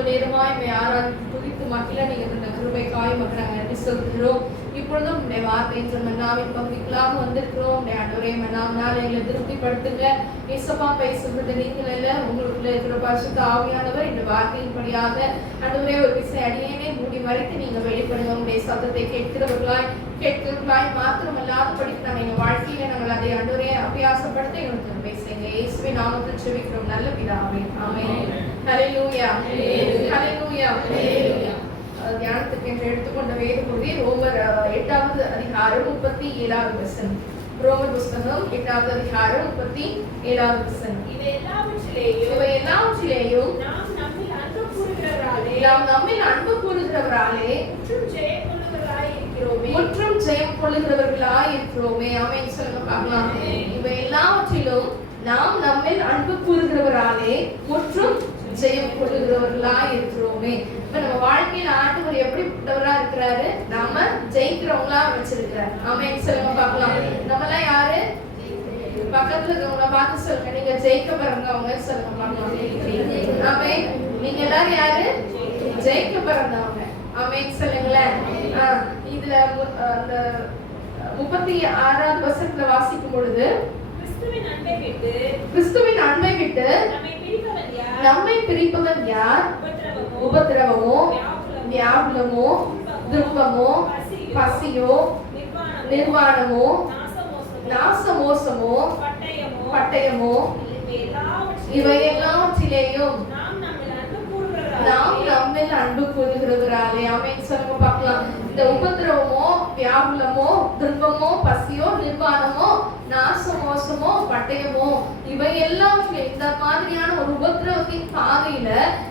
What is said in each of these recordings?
இவ்வளவு நேரமாய் உம்மை ஆராதித்து துதித்து மகிழ நீங்க இந்த கிருபைக்காய் உமக்கு நாங்கள் நன்றி சொல்கிறோம். இப்பொழுதும் உம்முடைய வார்த்தை மன்னாவின் பகுதிகளாக வந்திருக்கிறோம். உம்முடைய ஆண்டவரே மன்னாவினால எங்களை திருப்திப்படுத்துங்க. இயேசுப்பா பேசுகிறது நீங்கள் அல்ல, உங்களுக்குள்ள இருக்கிற பரிசுத்த ஆவியானவர் இந்த வார்த்தையின்படியாக ஆண்டவரே ஒரு விசை அடியேனே மூடி மறைத்து நீங்க வெளிப்படுங்க. உங்களுடைய சத்தத்தை கேட்கிறவர்களாய் மாத்திரமல்லாதபடிக்கு நாங்கள் எங்கள் வாழ்க்கையில நாங்கள் அதை ஆண்டவரே அபியாசப்படுத்த எங்களுக்கு நன்மை செய்யுங்க. இயேசுவின் நாமத்தில் ஜெபிக்கிறோம் நல்ல பிதாவே, ஆமென். ஹல்லேலூயா, ஹல்லேலூயா. தியானத்துக்கு என்று எடுத்துக்கொண்ட வேத பகுதி ரோமர் 8வது அதிகாரம் 37வது வசனம். ரோமர் புத்தகம் 8வது அதிகாரம் 37வது வசனம். இவை எல்லாவற்றிலேயும் நாம் நம்மில் அன்பு கூறுகிறவராலே முற்றும் ஜெயம் கொள்ளுகிறவர்களாய் இருக்கிறோமே. ஆமென் சொல்லுங்க பார்க்கலாம். இவை எல்லாவற்றிலும் நாம் நம்மில் அன்பு கூறுகிறவராலே முற்றும் ஜெயம் கொள்ளுகிறவர்களாய் இருக்கிறோமே. இப்ப நம்ம வாழ்க்கையில ஆண்டவர் எப்படிப்பட்டவரா இருக்கிறாரு? நாம ஜெயிக்கிறவங்களா வச்சிருக்கிறார். ஆமென் சொல்லுங்க பார்க்கலாம். நம்ம எல்லாம் யாரு? பக்கத்துல இருக்கவங்கள பார்த்து சொல்லுங்க, நீங்க ஜெயிக்க பிறந்தவங்க சொல்லுங்க பார்க்கலாம். ஆமென். நீங்க எல்லாரும் யாரு? ஜெயிக்க பிறந்தவங்க. ஆமென் சொல்லுங்களேன். இதுல அந்த 36வது வசனத்துல வாசிக்கும் பொழுது கிறிஸ்துவின் அன்பை விட்டு நம்மை பிரிப்பவன் யார்? உபத்திரவமோ, வியாகுலமோ, துன்பமோ, பசியோ, நிர்வாணமோ, நாசமோசமோ, பட்டயமோ, இவை எல்லாவற்றிலேயும் நாம் நம்மில் அன்பு கூறுகிறவராலே. ஆமென் சொல்லுங்க பார்க்கலாம். இந்த உபத்திரவமோ, வியாகுலமோ, துன்பமோ, பசியோ, நிர்வாணமோ, நாசமோசமோ, பட்டயமோ, இவை எல்லாவற்றிலையும் இந்த மாதிரியான ஒரு உபத்திரவத்தின் பாதையில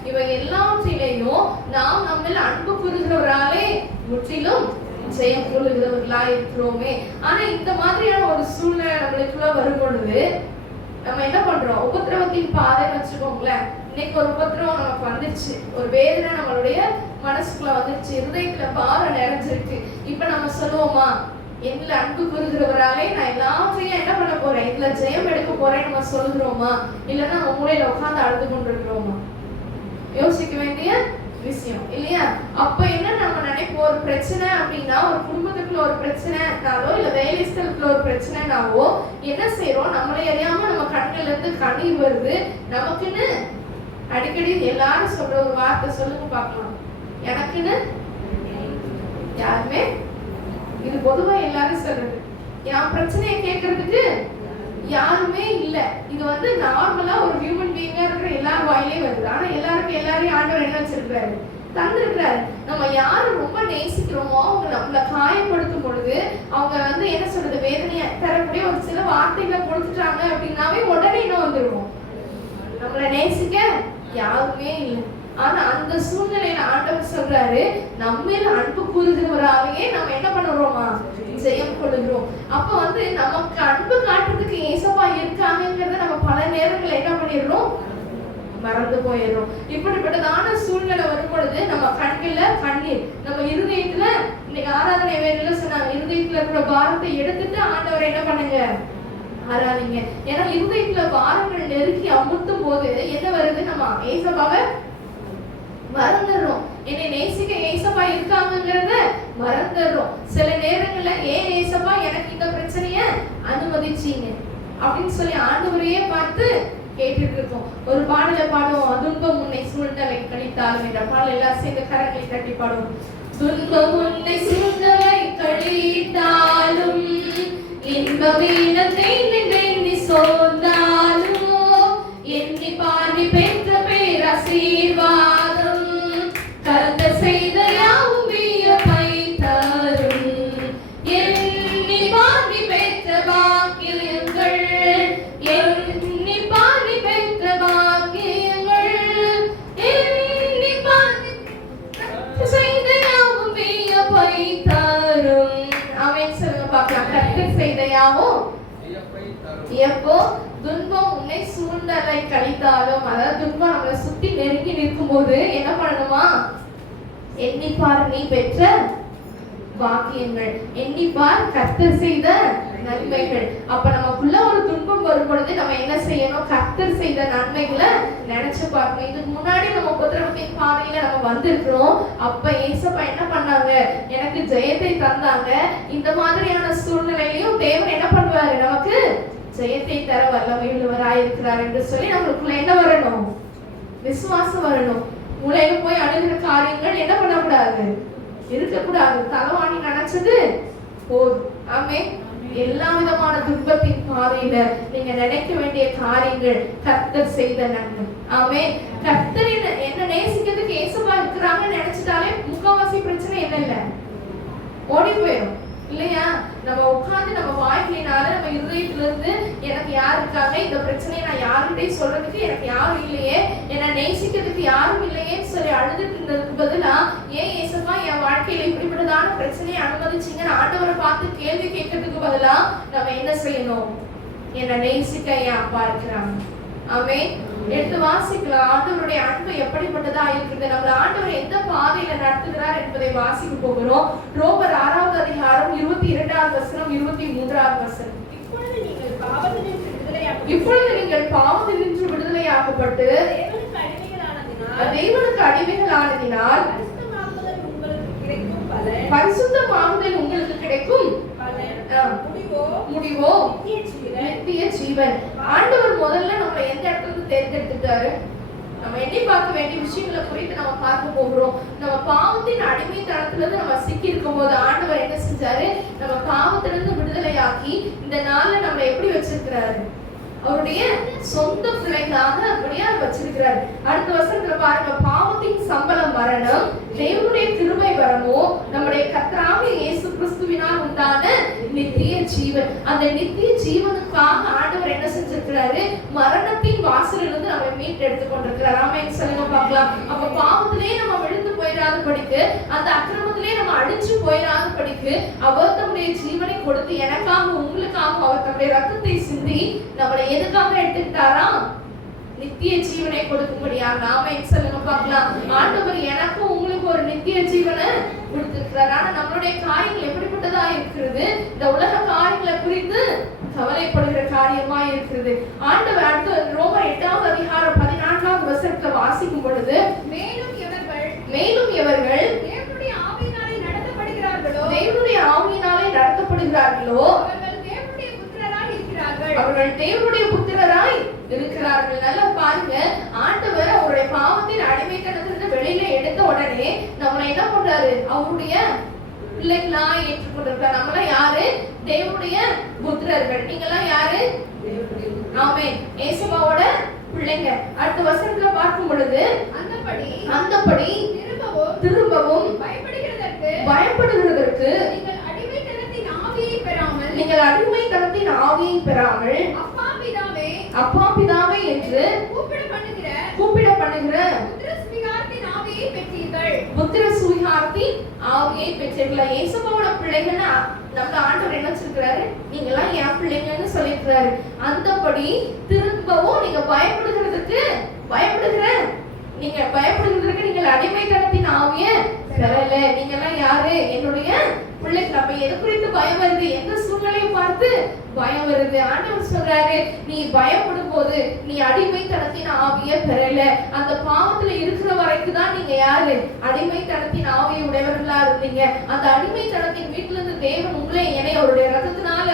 இவை எல்லாவற்றிலேயும் நாம் நம்மில் அன்பு கூறுகிறவராலே முற்றிலும் ஜெயம் கொள்ளுகிறவர்களா இருக்கிறோமே. ஆனா இந்த மாதிரியான ஒரு சூழ்நிலை நம்மளுக்குள்ள வரும் பொழுது நம்ம என்ன பண்றோம்? உபத்திரவத்தின் பாதை வச்சுக்கோங்களேன். இன்னைக்கு ஒரு உபத்திரவம் நமக்கு வந்துருச்சு, ஒரு வேதனை நம்மளுடைய மனசுக்குள்ள வந்துருச்சு, இருதயத்துல பாரம் நிறைஞ்சிருக்கு. இப்ப நம்ம சொல்லுவோமா, என்னல அன்பு கூறுகிறவராலே நான் எல்லாத்தையும் என்ன பண்ண போறேன், இதுல ஜெயம் எடுக்க போறேன் நம்ம சொல்லுகிறோமா? இல்லைன்னா நம்ம மூளையில உட்கார்ந்து அழுது கொண்டிருக்கிறோமா? யோசிக்க வேண்டிய விஷயம் இல்லையா? அப்ப என்ன நம்ம நினைப்போம், ஒரு பிரச்சனை அப்படின்னா, ஒரு குடும்பத்துக்குள்ள ஒரு பிரச்சனைனாலோ இல்ல வேலை ஸ்தலத்துல ஒரு பிரச்சனைனாவோ என்ன செய்யறோம்? நம்மளே அறியாம நம்ம கண்ணுல இருந்து கண்ணீர் வருது. நமக்குன்னு அடிக்கடி எல்லாரும் சொல்ற ஒரு வார்த்தை சொல்லுங்க பார்க்கலாம், எனக்குன்னு யாருமே, இது பொதுவா எல்லாரும் சொல்றது, என் பிரச்சனையை கேட்கறதுக்கு யாருமே இல்ல. இது வந்து நார்மலா ஒரு ஹியூமன் பீயிங்கா இருக்கிற எல்லாரும் வாயிலே வருது. ஆனா எல்லாருக்கும் எல்லாரையும் ஆண்டவர் என்ன வச்சிருக்கிறாரு? தந்திருக்கிறாரு. நம்ம யாரு ரொம்ப நேசிக்கிறோமோ அவங்க நம்மள காயப்படுத்தும் பொழுது, அவங்க வந்து என்ன சொல்றது, வேதனையை தரக்கூடிய ஒரு சில வார்த்தைகளை கொடுத்துட்டாங்க அப்படின்னாவே உடனே என்ன வந்துருவோம்? நம்மள நேசிக்க யாருமே இல்லை. ஆனா அந்த சூழ்நிலையில ஆண்டவர் சொல்றாரு, நம்மில் அன்பு கூறுகிறவராகவே நம்ம என்ன பண்ணுறோமா? ஜெயம் கொள்ளுகிறோம். அப்ப வந்து நமக்கு அன்பு காட்டுறதுக்கு ஏசப்பா இருக்காங்கிறத நம்ம பல நேரங்கள் என்ன பண்ணிடுறோம்? மறந்து போயிடுறோம். இப்படிப்பட்டதான சூழ்நிலை வரும் பொழுது நம்ம கண்கள்ல கண்ணீர், நம்ம இருதயத்துல, இன்னைக்கு ஆராதனை வேலையில சொன்னாங்க, இருதயத்துல இருக்கிற பாரத்தை எடுத்துட்டு ஆண்டவரை என்ன பண்ணுங்க? ஆராதிங்க. ஏன்னா இருதயத்துல பாரங்கள் நெருக்கி அமுத்தும் போது என்ன வருது? நம்ம ஏசப்பாவை மறந்துடுறோம். என்னை நேசிக்க ஏசப்பா இருக்காங்கிறத மறந்துடுறோம். சில நேரங்கள்ல ஏன் ஏசப்பா எனக்கு இந்த பிரச்சனைய அனுமதிச்சீங்க அப்படின்னு சொல்லி ஆண்டவரையே பார்த்து கேட்டுட்டு இருக்கோம். ஒரு பாடலை பாடுவோம், துன்பம் உன்னை சூழ்நிலை கழித்தாலும் என்ற பாடல் எல்லாம் சேர்ந்து கரங்களை தட்டி பாடுவோம். துன்பம் உன்னை சூழ்நிலை கழித்தாலும் இன்பவீனத்தை நின்று சோர்ந்தாலும் எண்ணி பார்வை பெற்ற பேராசீர்வாதம் கருத்த செய்த யாவும் வியப்பை தரும். எண்ணி பார்வை பெற்ற பாக்கியங்கள், எண்ணி பார்வை பெற்ற பாக்கியங்கள், எண்ணி பார்வை செய்த யாவும் வியப்பை தரும். அவன் சொல்லுங்க பார்க்கலாம், கருத்து செய்த யாவும் எப்போ துன்பம் உன்னை சூழ்நிலை கழித்தாலும், அதாவது துன்பம் நம்மளை சுத்தி நெருங்கி நிற்கும் போது என்ன பண்ணணுமா? எண்ணிப்பார் நீ பெற்ற பாக்கியங்கள், எண்ணிப்பார் கர்த்தர் செய்த நன்மைகள். அப்ப நமக்குள்ள ஒரு துன்பம் வரும் பொழுது நம்ம என்ன செய்யணும்? கர்த்தர் செய்த நன்மைகளை நினைச்சு பார்க்கணும். இதுக்கு முன்னாடி நம்ம உபத்திரவத்தின் பாதையில நம்ம வந்திருக்கிறோம். அப்ப ஏசப்பா என்ன பண்ணாங்க? எனக்கு ஜெயத்தை தந்தாங்க. இந்த மாதிரியான சூழ்நிலையிலையும் தேவன் என்ன பண்ணுவாரு? நமக்கு ஜெயத்தை தர வல்லமையுள்ளவராயிருக்கிறார் என்று சொல்லி நம்மளுக்குள்ள என்ன வரணும்? விசுவாசம் வரணும். மூளையில போய் அணுகிற காரியங்கள் என்ன பண்ணக்கூடாது? இருக்கக்கூடாது. தலைவாணி நினைச்சது போதும். ஆமே. எல்லா விதமான துன்பத்தின் பாதையில நீங்க நினைக்க வேண்டிய காரியங்கள் கர்த்தர் செய்த நன்மை. ஆமே. கர்த்தர் என்ன நேசிக்கிறதுக்கு ஏசப்பா இருக்கிறாங்கன்னு நினைச்சிட்டாலே முக்காவாசி பிரச்சனை என்ன இல்ல, ஓடி போயிடும் இல்லையா? நம்ம உட்கார்ந்து நம்ம வாழ்க்கையினால நம்ம இருதயத்துல இருந்து எனக்கு யார் இருக்காங்க, இந்த பிரச்சனையை நான் யாருகிட்டையும் சொல்றதுக்கு எனக்கு யாரும் இல்லையே, என்னை நேசிக்கிறதுக்கு யாரும் இல்லையேன்னு சொல்லி அழுதுட்டு இருந்ததுக்கு பதிலா ஏன் ஏசப்பா என் வாழ்க்கையில இப்படிப்பட்டதான பிரச்சனையை அனுமதிச்சீங்கன்னு ஆண்டவரை பார்த்து கேள்வி கேட்கறதுக்கு பதிலா நம்ம என்ன செய்யணும்? என்னை நேசிக்க என் அப்பா இருக்கிறாங்க. ஆமே. எடுத்து வாசிக்கலாம். ஆண்டவருடைய அன்பு எப்படிப்பட்டதா இருக்கிறது, நம்மள ஆண்டவர் எந்த பாதையில நடத்துகிறார் என்பதை வாசிக்க போகிறோம். ரோமர் 6வது அதிகாரம் 22வது வசனம் 23வது வசனம். இப்பொழுது நீங்கள் பாவத்தினின்று விடுதலையாக்கப்பட்டு தேவனுக்கு அடிமைகளானதினால் பரிசுத்தமாகுதல் உங்களுக்கு கிடைக்கும் முடிவோ நித்திய ஜீவன். ஆண்டவர் முதல்ல நம்ம எந்த இடத்துல தேர்ந்தெடுத்துட்டாரு? நம்ம எண்ணி பார்க்க வேண்டிய விஷயங்களை குறித்து நம்ம பார்க்க போகிறோம். நம்ம பாவத்தின் அடிமைத்தனத்துல இருந்து நம்ம சிக்கி இருக்கும் போது ஆண்டவர் என்ன செஞ்சாரு? நம்ம பாவத்திலிருந்து விடுதலையாக்கி இந்த நாள்ல நம்ம எப்படி வச்சிருக்கிறாரு? அவருடைய சொந்த பிள்ளைகளாக அப்படியே வச்சிருக்கிறார். அடுத்த வசனத்துல பாருங்க, பாவத்தின் சம்பளம் மரணம், தேவனுடைய கிருபை வரமோ நம்முடைய கர்த்தராகிய இயேசு கிறிஸ்துவினால் உண்டான நித்திய ஜீவன். அந்த நித்திய ஜீவனுக்காக ஆண்டவர் என்ன செஞ்சிருக்கிறாரு? மரணத்தின் வாசலிலிருந்து நம்ம மீட்டு எடுத்துக் கொண்டிருக்கிறார். ஆமென் சொல்லுங்க பார்க்கலாம். அப்ப பாவத்திலே நம்ம விழுந்து போயிடாத படிக்கு, அந்த அக்கிரமத்திலே நம்ம அழிச்சு போயிடாத படிக்கு அவர் தம்முடைய ஜீவனை கொடுத்து எனக்காக உங்களுக்காக அவர் தம்முடைய ரத்தத்தை சிந்தி நம்மளை எதுக்காக எடுத்துக்கிட்டாரா? நித்திய ஜீவனை கொடுக்கும்படியாக. ஆமென் சொல்லுங்க பார்க்கலாம். ஆண்டவர் எனக்கும் உங்களுக்கு ஒரு நித்திய ஜீவனை கொடுத்திருக்கிறார். ஆனா நம்மளுடைய காரியங்கள் எப்படிப்பட்டதா இருக்கிறது? இந்த உலக காரியங்களை குறித்து கவலைப்படுகிற காரியமா இருக்கிறது. ஆண்டவர் அடுத்து ரோமர் 8வது அதிகாரம் 14வது வசனத்தை வாசிக்கும் பொழுது மேலும் இவர்கள் தேவனுடைய ஆவியினாலே நடத்தப்படுகிறார்களோ அவர்கள் தேவனுடைய புத்திரராய் இருக்கிறார்கள். நல்லா பாருங்க, ஆண்டவர் அவருடைய பாவத்தின் அடிமைத்தனத்திலிருந்து வெளியில எடுத்த உடனே நம்மளை என்ன பண்றாரு? அவருடைய பிள்ளைகளா ஏற்றுக்கொண்டிருக்கிறார். நம்மள யாரு? தேவனுடைய புத்திரர்கள். நீங்கெல்லாம் யாரு? ஆமென், ஏசப்பாவோட பிள்ளைங்க. அடுத்த வசனத்துல பார்க்கும் பொழுது அந்தபடி திரும்பவும் பயப்படுகிறதற்கு நீங்கள் அடிமைத்தனத்தின் ஆவியை பெறாமல் அப்பா பிதாவே என்று கூப்பிட பண்ணுகிற புத்திர சுவிகாரத்தின் ஆவியை பெற்றீர்கள். இயேசுவோட பிள்ளைகள் நம்ம ஆண்டவர் என்ன சொல்றாரு? நீங்க எல்லாம் என் பிள்ளைங்கன்னு சொல்லிருக்கிறாரு. அந்தபடி திரும்பவும் நீங்க பயப்படுகிறதுக்கு நீங்கள் அடிமைத்தனத்தின் ஆவியை பெறல. நீங்க எல்லாம் யாரு? என்னுடைய பிள்ளைக்கு. நம்ம எது குறித்து பயம் வருது? எந்த சூழ்நிலையை பார்த்து பயம் வருது? ஆண்டவர் சொல்றாரு, நீ பயப்படும் போது நீ அடிமைத்தனத்தின் ஆவியை பெறல. அந்த பாவத்துல இருக்கிற வரைக்கும் தான் நீங்க யாரு? அடிமைத்தனத்தின் ஆவியை உடையவர்களா இருந்தீங்க. அந்த அடிமைத்தனத்தின் வீட்டுல இருந்து தேவன் உங்களை அவருடைய ரத்தத்தினால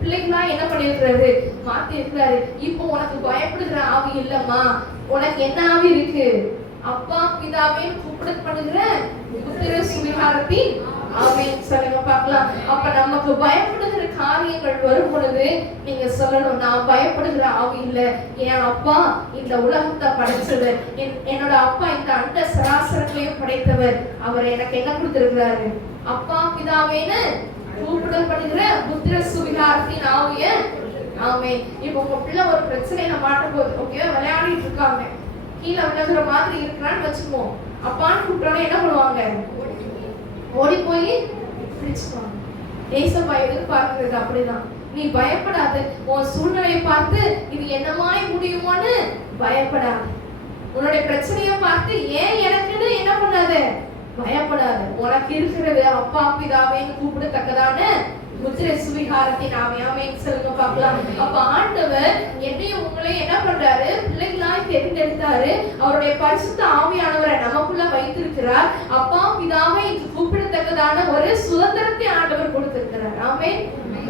பிள்ளைகளா என்ன பண்ணிருக்கிறாரு? மாத்தி இருக்கிறாரு. இப்போ உனக்கு பயப்படுகிற ஆவி இல்லம்மா, உனக்கு என்ன ஆவி இருக்கு? அப்பா பிதாவே கூப்பிட பண்ணுகிற புத்திர சுவிகாரத்தின் ஆமென் சொல்லுங்க பார்க்கலாம். அப்ப நமக்கு பயப்படுகிற காரியங்கள் வரும் பொழுது நீங்க சொல்லணும், நான் பயப்படுகிற ஆவி இல்ல, என் அப்பா இந்த உலகத்தை படைச்சது, என்னோட அப்பா இந்த அண்ட சராசரங்களையும் படைத்தவர். அவர் எனக்கு என்ன கொடுத்திருக்கிறாரு? அப்பா பிதாவேன்னு கூப்பிடப்படுகிற புத்திர சுவிகாரத்தின் ஆவிய. ஆமென். இப்போ உங்க பிள்ளை ஒரு பிரச்சனையில மாட்டும் போது ஓகே விளையாடிட்டு இருக்காங்க, கீழே விழுகிற மாதிரி இருக்கிறான்னு வச்சுக்குவோம். அப்பான்னு கூப்பிட்டோன்னே என்ன பண்ணுவாங்க? ஓடி போய் பிடிச்சுக்குவாங்க. ஏசப்பா எதிர்பார்க்கிறது அப்படிதான். நீ பயப்படாத, உன் சூழ்நிலையை பார்த்து இது என்னமாய் முடியுமோன்னு பயப்படாத. உன்னுடைய பிரச்சனையை பார்த்து ஏன் எனக்குன்னு என்ன பண்ணாத, பயப்படாத. உனக்கு இருக்கிறது அப்பா பிதாவேன்னு கூப்பிடத்தக்கதான முத்திரை சுவிகாரத்தின் ஆவி. ஆமென் சொல்லுங்க பார்க்கலாம். அப்ப ஆண்டவர் என்னையும் உங்களை என்ன பண்றாரு? பிள்ளைகளாய் தேர்ந்தெடுத்தாரு. அவருடைய பரிசுத்த ஆவியானவரை நமக்குள்ள வைத்திருக்கிறார். அப்பா பிதாவை இன்று கூப்பிடத்தக்கதான ஒரு சுதந்திரத்தை ஆண்டவர் கொடுத்திருக்கிறார். ஆமென்.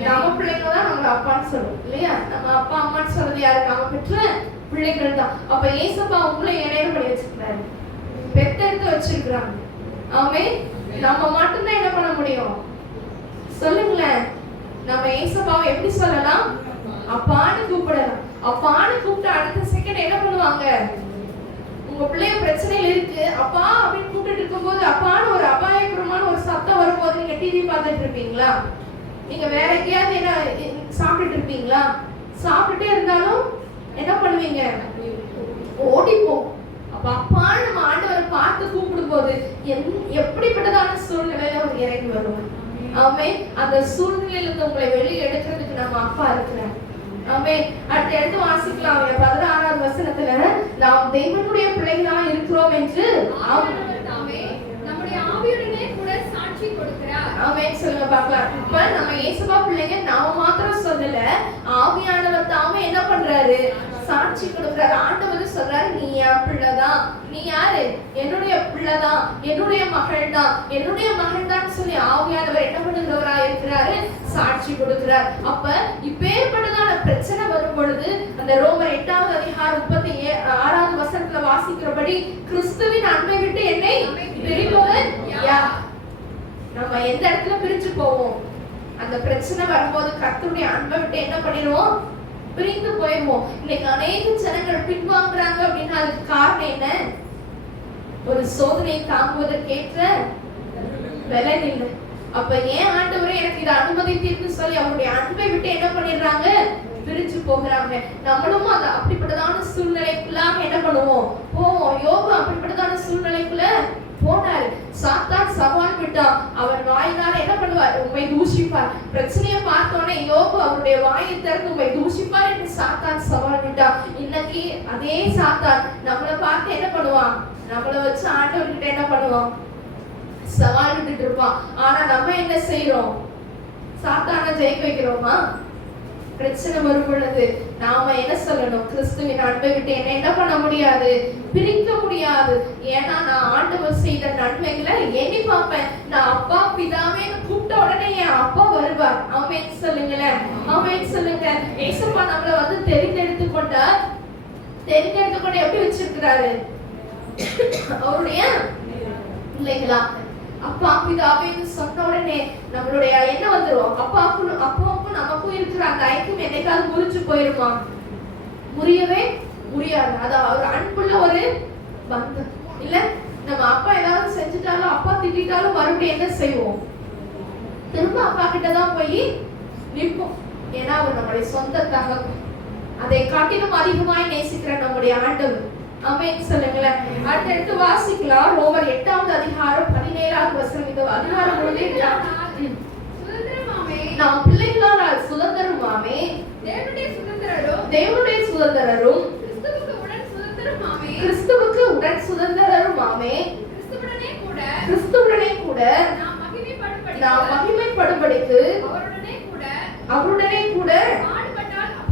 நம்ம பிள்ளைங்க தான் நம்ம அப்பான்னு சொல்றோம் இல்லையா? நம்ம அப்பா அம்மான்னு சொல்றது யாரு? நம்ம பெற்ற பிள்ளைகள் தான். அப்ப ஏசப்பா உங்களை இணையம் பண்ணி வச்சிருக்கிறாரு, பெத்தெடுத்து வச்சிருக்கிறாங்க. ஆமென். நம்ம மட்டும்தான் என்ன பண்ண முடியும்? சொல்லுங்களேன். நம்ம ஏசப்பாவை எப்படி சொல்லலாம்? அப்பான்னு கூப்பிடலாம். அப்பான்னு கூப்பிட்டு அடுத்த செகண்ட் என்ன பண்ணுவாங்க? உங்க பிள்ளைய பிரச்சனையில இருக்கு அப்பா அப்படின்னு கூப்பிட்டு இருக்கும்போது அப்பான்னு ஒரு அபாயகரமான ஒரு சத்தம் வரும்போது நீங்க டிவி பார்த்துட்டு இருப்பீங்களா? நீங்க வேற எங்கேயாவது என்ன சாப்பிட்டுட்டு இருப்பீங்களா? சாப்பிட்டுட்டே இருந்தாலும் என்ன பண்ணுவீங்க? ஓடிப்போம். அப்ப அப்பான்னு நம்ம ஆண்டவரை பார்த்து கூப்பிடும் போது எப்படிப்பட்டதான சூழ்நிலையில அவர் இறங்கி வருவார். ஆமென். அந்த சூழ்நிலையில இருந்து உங்களை வெளியே எடுக்கிறதுக்கு நம்ம அப்பா இருக்கிறார். ஆமென். அடுத்து எடுத்து வாசிக்கலாம். 16வது வசனத்துல நாம் தேவனுடைய பிள்ளைகளா இருக்கிறோம் என்று நம்முடைய ஆவியுடனே கூட சாட்சி கொடுக்கிறார். ஆமென் சொல்லுங்க பார்க்கலாம். இப்ப நம்ம இயேசுவா பிள்ளைங்க நாம மாத்திரம் சொல்லல, ஆவியானவர் தாமே என்ன பண்றாரு? சாட்சி கொடுக்கிறார். ஆண்டவர் சொல்றாரு, நீ என் பிள்ளைதான். நீ யாரு? என்னுடைய பிள்ளைதான், என்னுடைய மகள் தான், என்னுடைய மகன் தான் சொல்லி ஆவியானவர் என்ன பண்ணுகிறவரா இருக்கிறாரு? சாட்சி கொடுக்கிறார். அப்ப இப்பேற்பட்டதான பிரச்சனை வரும் பொழுது அந்த ரோமர் 8வது அதிகாரம் 36வது வசனத்துல வாசிக்கிறபடி கிறிஸ்துவின் அன்பை விட்டு என்னை பிரிப்பவன் யார்? நம்ம எந்த இடத்துல பிரிஞ்சு போவோம்? அந்த பிரச்சனை வரும்போது கர்த்தருடைய அன்பை விட்டு என்ன பண்ணிடுவோம்? பிரிந்து போயிடுவோம். இன்னைக்கு அநேக ஜனங்கள் பின்வாங்குறாங்க அப்படின்னா அதுக்கு காரணம் என்ன? ஒரு சோதனையை தாங்குவதற்கேற்ற பலன் இல்லை. அப்ப ஏன் ஆண்டவரே எனக்கு இதை அனுமதித்தீர்னு சொல்லி அவருடைய அன்பை விட்டு என்ன பண்ணிடுறாங்க? பிரிஞ்சு போகிறாங்க. நம்மளும் அந்த அப்படிப்பட்டதான சூழ்நிலைக்குள்ளாக என்ன பண்ணுவோம்? போவோம். யோபு அப்படிப்பட்டதான சூழ்நிலைக்குள்ள போனாரு. சாத்தான் சவால் விட்டான். அவர் வாயினால என்ன பண்ணுவார்? உண்மை தூஷிப்பார். பிரச்சனையை பார்த்தோன்னே யோபு அவருடைய வாயை திறந்து உண்மை தூஷிப்பார் என்று சாத்தான் சவால் விட்டான். இன்னைக்கு அதே சாத்தான் நம்மளை பார்த்து என்ன பண்ணுவான்? நம்மளை வச்சு ஆண்டவர்கிட்ட என்ன பண்ணுவான்? சவால் விட்டுட்டு இருப்பான். ஆனா நம்ம என்ன செய்யறோம்? சாத்தானை ஜெயிக்க வைக்கிறோமா? பிரச்சனை வரும் பொழுது நாம என்ன சொல்லணும்? கிறிஸ்துவின் அன்பை விட்டு என்ன பண்ண முடியாது? பிரிக்க முடியாது. ஏன்னா நான் ஆண்டவர் செய்த நன்மைகளை எண்ணி பார்ப்பேன். நான் அப்பா பிதாவே கூப்பிட்ட உடனே என் அப்பா வருவார். ஆமென் சொல்லுங்களேன். ஆமென் சொல்லுங்க. ஏசப்பா நம்மளை வந்து தெரிந்தெடுத்து கொண்டார். தெரிந்தெடுத்து கொண்டு எப்படி வச்சிருக்கிறாரு? அவருடைய பிள்ளைகளா அப்பா பிதாவேன்னு சொன்ன உடனே நம்மளுடைய என்ன வந்துரும்? அப்பாவுக்கும் நமக்கும் இருக்கிற அந்த ஐக்கியம் என்னைக்காவது முறிஞ்சு போயிருமா? முறியவே முடியாது. அது அவர் அன்புள்ள ஒரு பந்தம் இல்ல. நம்ம அப்பா ஏதாவது செஞ்சுட்டாலும் அப்பா திட்டாலும் மறுபடியும் என்ன செய்வோம்? திரும்ப அப்பா கிட்டதான் போய் நிற்போம். ஏன்னா அவர் நம்முடைய சொந்த தகவல். அதை காட்டிலும் அதிகமாய் நேசிக்கிற நம்முடைய ஆண்டவர். ஆமென் சொல்லுங்களேன். அடுத்து வாசிக்கலாம். ரோமர் 8வது அதிகாரம் 17வது வசனம். இந்த அதிகாரம் நாம் பிள்ளைகளால் சுதந்திரமாமே, தேவனுடைய சுதந்திரரும், கிறிஸ்துவுக்கு உடன் சுதந்திரருமாமே, கிறிஸ்துவுடனே கூட நாம் மகிமைப்படும்படிக்கு அவருடனே கூட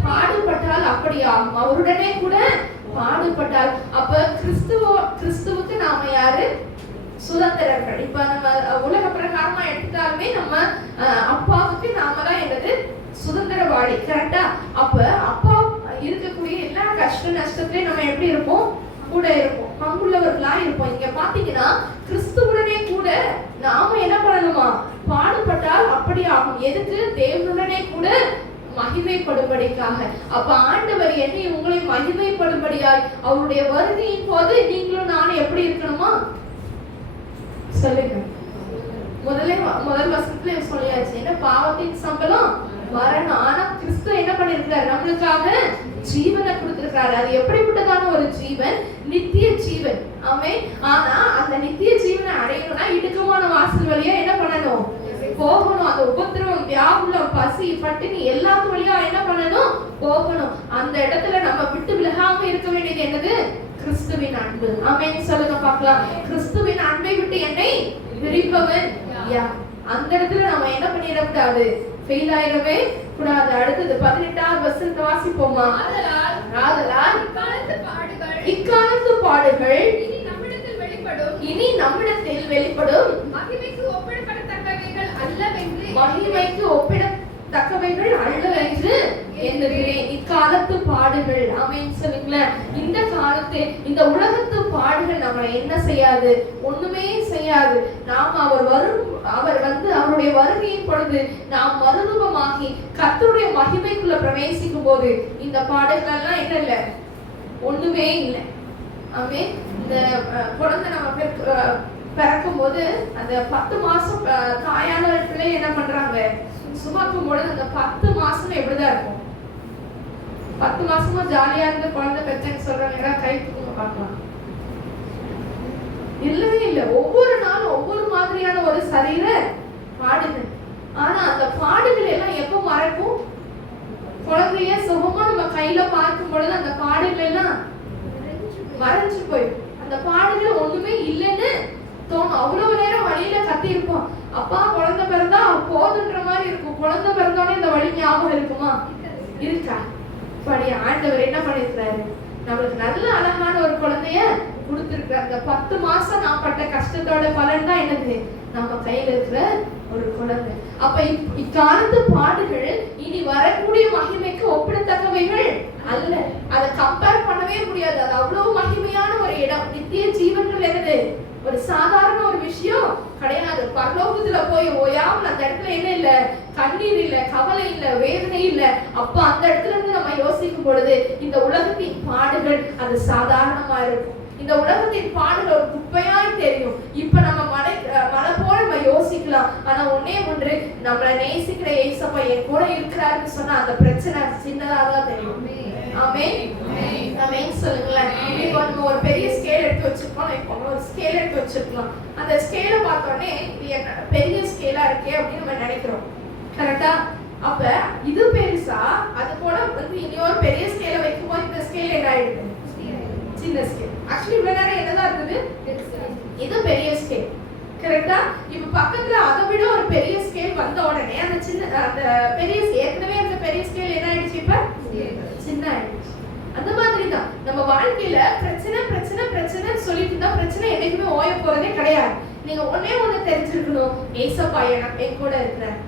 பாடுபட்டால் அப்படியாகும். அவருடனே கூட பாடுபட்டால். அப்ப கிறிஸ்துவுக்கு நாம யாரு? சுதந்திரர்கள். இப்ப நம்ம உலக பிரகாரமா எடுத்துட்டாலுமே நம்ம அப்பாவுக்கு நாம தான் என்னது? சுதந்திரவாளி. கரெக்டா? அப்ப அப்பா இருக்கக்கூடிய எல்லா கஷ்ட நஷ்டத்திலயும் நம்ம எப்படி இருப்போம்? கூட இருப்போம். பங்குள்ளவர்களா இருப்போம். இங்க பாத்தீங்கன்னா கிறிஸ்துவுடனே கூட நாம என்ன பண்ணணுமா? பாடுபட்டால் அப்படி ஆகும். எதுக்கு? தேவனுடனே கூட மகிமைப்படும்படிக்காக. அப்ப ஆண்டவர் என்னை உங்களை மகிமைப்படும்படியாய் அவருடைய வருகையின் போது நீங்களும் நானும் எப்படி இருக்கணுமா? சொல்லுங்க. முதல் வசனத்துல சொல்லியாச்சு. என்ன? பாவத்தின் சம்பளம் மரணம். ஆனா கிறிஸ்து என்ன பண்ணிருக்காரு? நம்மளுக்காக ஜீவனை கொடுத்திருக்காரு. அது எப்படிப்பட்டதான ஒரு ஜீவன்? நித்திய ஜீவன். ஆமென். ஆனா அந்த நித்திய ஜீவனை அடையணும்னா இடுக்கமான வாசல் வழியா என்ன பண்ணணும்? போகணும். அந்த உபத்திரவம், வியாகுலம், பசி, பட்டினி எல்லாத்து வழியா என்ன பண்ணணும்? போகணும். அந்த இடத்துல நம்ம விட்டு விலகாம இருக்க வேண்டியது என்னது? கிறிஸ்துவின் அன்பு. ஆமென் சொல்லுங்க பார்க்கலாம். கிறிஸ்துவின் அன்பை விட்டு என்னை பிரிப்பவன் யார்? அந்த இடத்துல நம்ம என்ன பண்ணிடக்கூடாது? ஃபெயில் ஆயிடவே கூடாது. அடுத்தது 18வது வசனத்தை வாசிப்போமா? ஆதலால் இக்காலத்து பாடுகள் இனி நம்மிடத்தில் வெளிப்படும் மகிமைக்கு ஒப்பிடப்படத்தக்கவைகள் அல்லவென்று எண்ணுகிறேன். இக்காலத்து பாடுகள், ஆமென் சொல்லுங்களேன். இந்த காலத்து இந்த உலகத்து பாடுகள் நம்மளை என்ன செய்யாது? ஒண்ணுமே செய்யாது. நாம் அவர் வந்து அவருடைய வருகையின் பொழுது நாம் மறுரூபமாகி கர்த்தருடைய மகிமைக்குள்ள பிரவேசிக்கும் போது இந்த பாடுகள் எல்லாம் என்ன இல்லை? ஒண்ணுமே இல்லை. ஆமென். இந்த குழந்தை நம்ம பிறக்கும் போது அந்த 10 மாசம் தாயான பிள்ளை என்ன பண்றாங்க? சுமக்கும் பொழுது அந்த 10 மாசம் எப்படிதான் இருக்கும்? 10 மாசமா ஜாலியா இருந்த குழந்தை பெற்றேன்னு சொல்றாங்க. கை தூங்க பார்க்கலாம். இல்லவே இல்லை. ஒவ்வொரு நாளும் ஒவ்வொரு மாதிரியான ஒரு சரீர பாடுகள். ஆனா அந்த பாடுகள் எல்லாம் எப்ப மறைக்கும்? குழந்தைய சுகமா நம்ம கையில பார்க்கும் பொழுது அந்த பாடுகள் எல்லாம் மறைஞ்சு போயிடும். அந்த பாடுகள் ஒண்ணுமே இல்லைன்னு தோணும். அவ்வளவு நேரம் வழியில கத்தி இருப்போம். அப்பா குழந்தை பிறந்தா போதுன்ற மாதிரி இருக்கும். குழந்தை பிறந்தோடனே இந்த வழி ஞாபகம் இருக்குமா? இருக்கா? படி ஆண்டவர் என்ன பண்ணிருக்கிறாரு? நம்மளுக்கு நல்ல அழகான ஒரு குழந்தைய கொடுத்திருக்கிறார். அந்த 10 மாசம் நான் பட்ட கஷ்டத்தோட பலன் தான் என்னது? நம்ம கையில இருக்கிற ஒரு குழந்தை. அப்ப இக்காலத்து பாடுகள் இனி வரக்கூடிய மகிமைக்கு ஒப்பிடத்தக்கவைகள் அல்ல. அதை கம்பேர் பண்ணவே முடியாது. அது அவ்வளவு மகிமையான ஒரு இடம். நித்திய ஜீவன்கள் என்னது? ஒரு சாதாரண ஒரு விஷயம் கிடையாது. பரலோகத்துல போய் ஓயாமல் அந்த இடத்துல என்ன இல்ல? கண்ணீர் இல்ல, கவலை இல்ல, வேதனை இல்ல. அப்ப அந்த இடத்துல இருந்து நம்ம யோசிக்கும் பொழுது இந்த உலகத்தின் பாடுகள் அது சாதாரணமா இருக்கும். இந்த உலகத்தின் பாடுகள் ஒரு குப்பையாய் தெரியும். இப்ப நம்ம மலை போல நம்ம யோசிக்கலாம். ஆனா ஒன்னே ஒன்று, நம்மளை நேசிக்கிற ஏசப்பா என் கூட இருக்கிறாருன்னு சொன்னா அந்த பிரச்சனை சின்னதாதான் தெரியும். ஆமென். ஆமென் சொல்லுங்களேன். இப்போ நம்ம ஒரு பெரிய ஸ்கேல் எடுத்து வச்சிருக்கோம். இப்போ ஒரு ஸ்கேல் எடுத்து வச்சிருக்கோம். அந்த ஸ்கேலை பார்த்தோன்னே இது பெரிய ஸ்கேலா இருக்கே அப்படின்னு நம்ம நினைக்கிறோம். கரெக்டா? அப்ப இது பெருசா, அது கூட வந்து இன்னொரு பெரிய ஸ்கேலை வைக்கும்போது இந்த ஸ்கேல் என்ன ஆயிடுது? சின்ன ஸ்கேல். ஆக்சுவலி இவ்வளவு நேரம் என்னதான் இருந்தது? இது பெரிய ஸ்கேல். கரெக்டா? இப்ப பக்கத்துல அதை விட ஒரு பெரிய ஸ்கேல் வந்த உடனே அந்த பெரிய ஏற்கனவே அந்த பெரிய ஸ்கேல் என்ன ஆயிடுச்சு? இப்ப சின்ன ஆயிடுச்சு. அந்த மாதிரி தான் நம்ம வாழ்க்கையில பிரச்சனை பிரச்சனை பிரச்சனைன்னு சொல்லிட்டு தான் பிரச்சனை என்னைக்குமே ஓய போறதே கிடையாது. நீங்க ஒண்ணு தெரிஞ்சிருக்கணும், ஏசப்பா என் கூட இருக்கிறார்.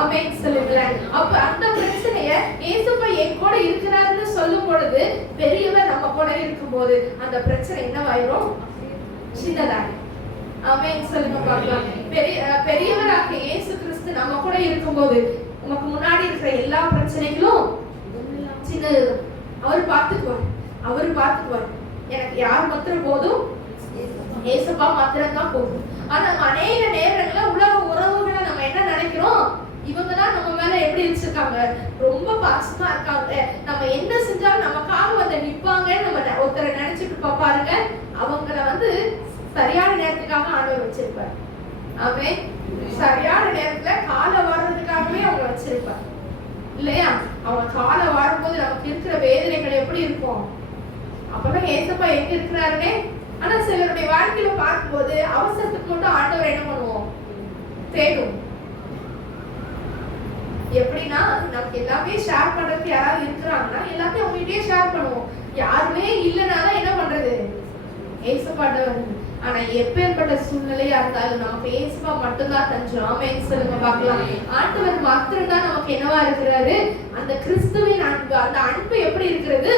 ஆமென் சொல்லுங்களேன். அப்ப அந்த பிரச்சனைய ஏசப்பா என் கூட இருக்கிறாருன்னு சொல்லும் பொழுது பெரியவர் நம்ம கூட இருக்கும்போது அந்த பிரச்சனை என்னவாயிரும்? சின்னதாயிரும். ஆமென் சொல்லுங்க பார்க்கலாம். பெரியவராக இயேசு கிறிஸ்து நம்ம கூட இருக்கும்போது நமக்கு முன்னாடி இருக்கிற எல்லா பிரச்சனைகளும் சின்னது. அவர் பார்த்துக்குவார். எனக்கு யார் மாத்திரம் போதும்? ஏசப்பா மாத்திரம் தான் போதும். ஆனா அநேக நேரங்கள்ல உலக உறவுகளை நம்ம என்ன நினைக்கிறோம்? இவங்கதான் நம்ம மேல எப்படி வச்சிருக்காங்க? ரொம்ப பாசமா இருக்காங்க. நம்ம என்ன செஞ்சாலும் நமக்காக வந்து நிப்பாங்கன்னு நம்ம ஒருத்தரை நினைச்சிட்டு பாருங்க. அவங்கள வந்து சரியான நேரத்துக்காக ஆண்டவர் வச்சிருப்பார். ஆமென். சரியான நேரத்துல காலை வாடுறதுக்காகவே அவங்க வச்சிருப்பார் இல்லையா? அவங்க காலை வாடும்போது நமக்கு இருக்கிற வேதனைகள் எப்படி இருக்கும்? அப்பதான் ஏசப்பா எங்க இருக்கிறாருன்னே. ஆனா சிலருடைய வாழ்க்கையில பார்க்கும்போது அவசரத்துக்கு மட்டும் ஆண்டவர் என்ன பண்ணுவோம்? தேடும். எப்படின்னா நமக்கு எல்லாமே ஷேர் பண்றதுக்கு யாராவது இருக்கிறாங்கன்னா எல்லாத்தையும் அவங்ககிட்டயே ஷேர் பண்ணுவோம். யாருமே இல்லைனாதான் என்ன பண்றது? ஏசப்பாட்ட வருது. ஆனா எப்பேற்பட்ட சூழ்நிலையா இருந்தாலும் நமக்கு ஏசப்பா மட்டும்தான் தஞ்சம். ஆமென் சொல்லுங்க பார்க்கலாம். ஆண்டவர் மாத்திரம் தான் நமக்கு என்னவா இருக்கிறாரு? அந்த கிறிஸ்துவின் அன்பு. அந்த அன்பு எப்படி இருக்கிறது?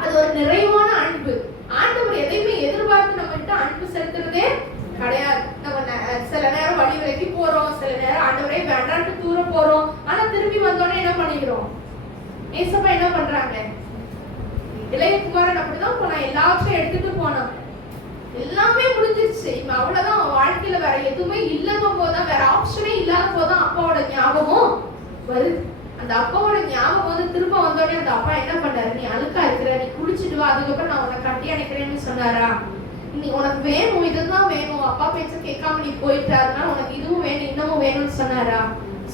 அது ஒரு நிறைவான அன்பு. ஆண்டவர் எதையுமே எதிர்பார்த்து நம்ம கிட்ட அன்பு செலுத்துறதே கிடையாது. நம்ம சில நேரம் வழி விலக்கி போறோம், சில நேரம் ஆண்டவரே வேண்டாம்னு தூர போறோம். ஆனா திரும்பி வந்தோடனே என்ன பண்ணிக்கிறோம்? ஏசப்பா என்ன பண்றாங்க? இளையகுமாரன் அப்படிதான் போனா, எல்லாத்தையும் எடுத்துட்டு போனான். எல்லாமே முடிஞ்சிருச்சு. இப்ப அவ்வளவுதான். வாழ்க்கையில வேற எதுவுமே இல்லாம போதான், வேற ஆப்ஷனே இல்லாத போதான் அப்பாவோட ஞாபகம் வருது. அந்த அப்பாவோட ஞாபகம் வந்து திரும்ப வந்தோடனே அந்த அப்பா என்ன பண்றாரு? நீ அழுக்கா இருக்கிற, நீ குளிச்சுட்டு வா, அதுக்கப்புறம் நான் உன்னை கட்டி அணைக்கிறேன்னு சொன்னாரா? நீ உனக்கு வேணும், இதுதான் வேணும், அப்பா பேச்ச கேட்காம நீ போயிட்ட, அதனால உனக்கு இதுவும் வேணும் இன்னமும் வேணும்னு சொன்னாரா?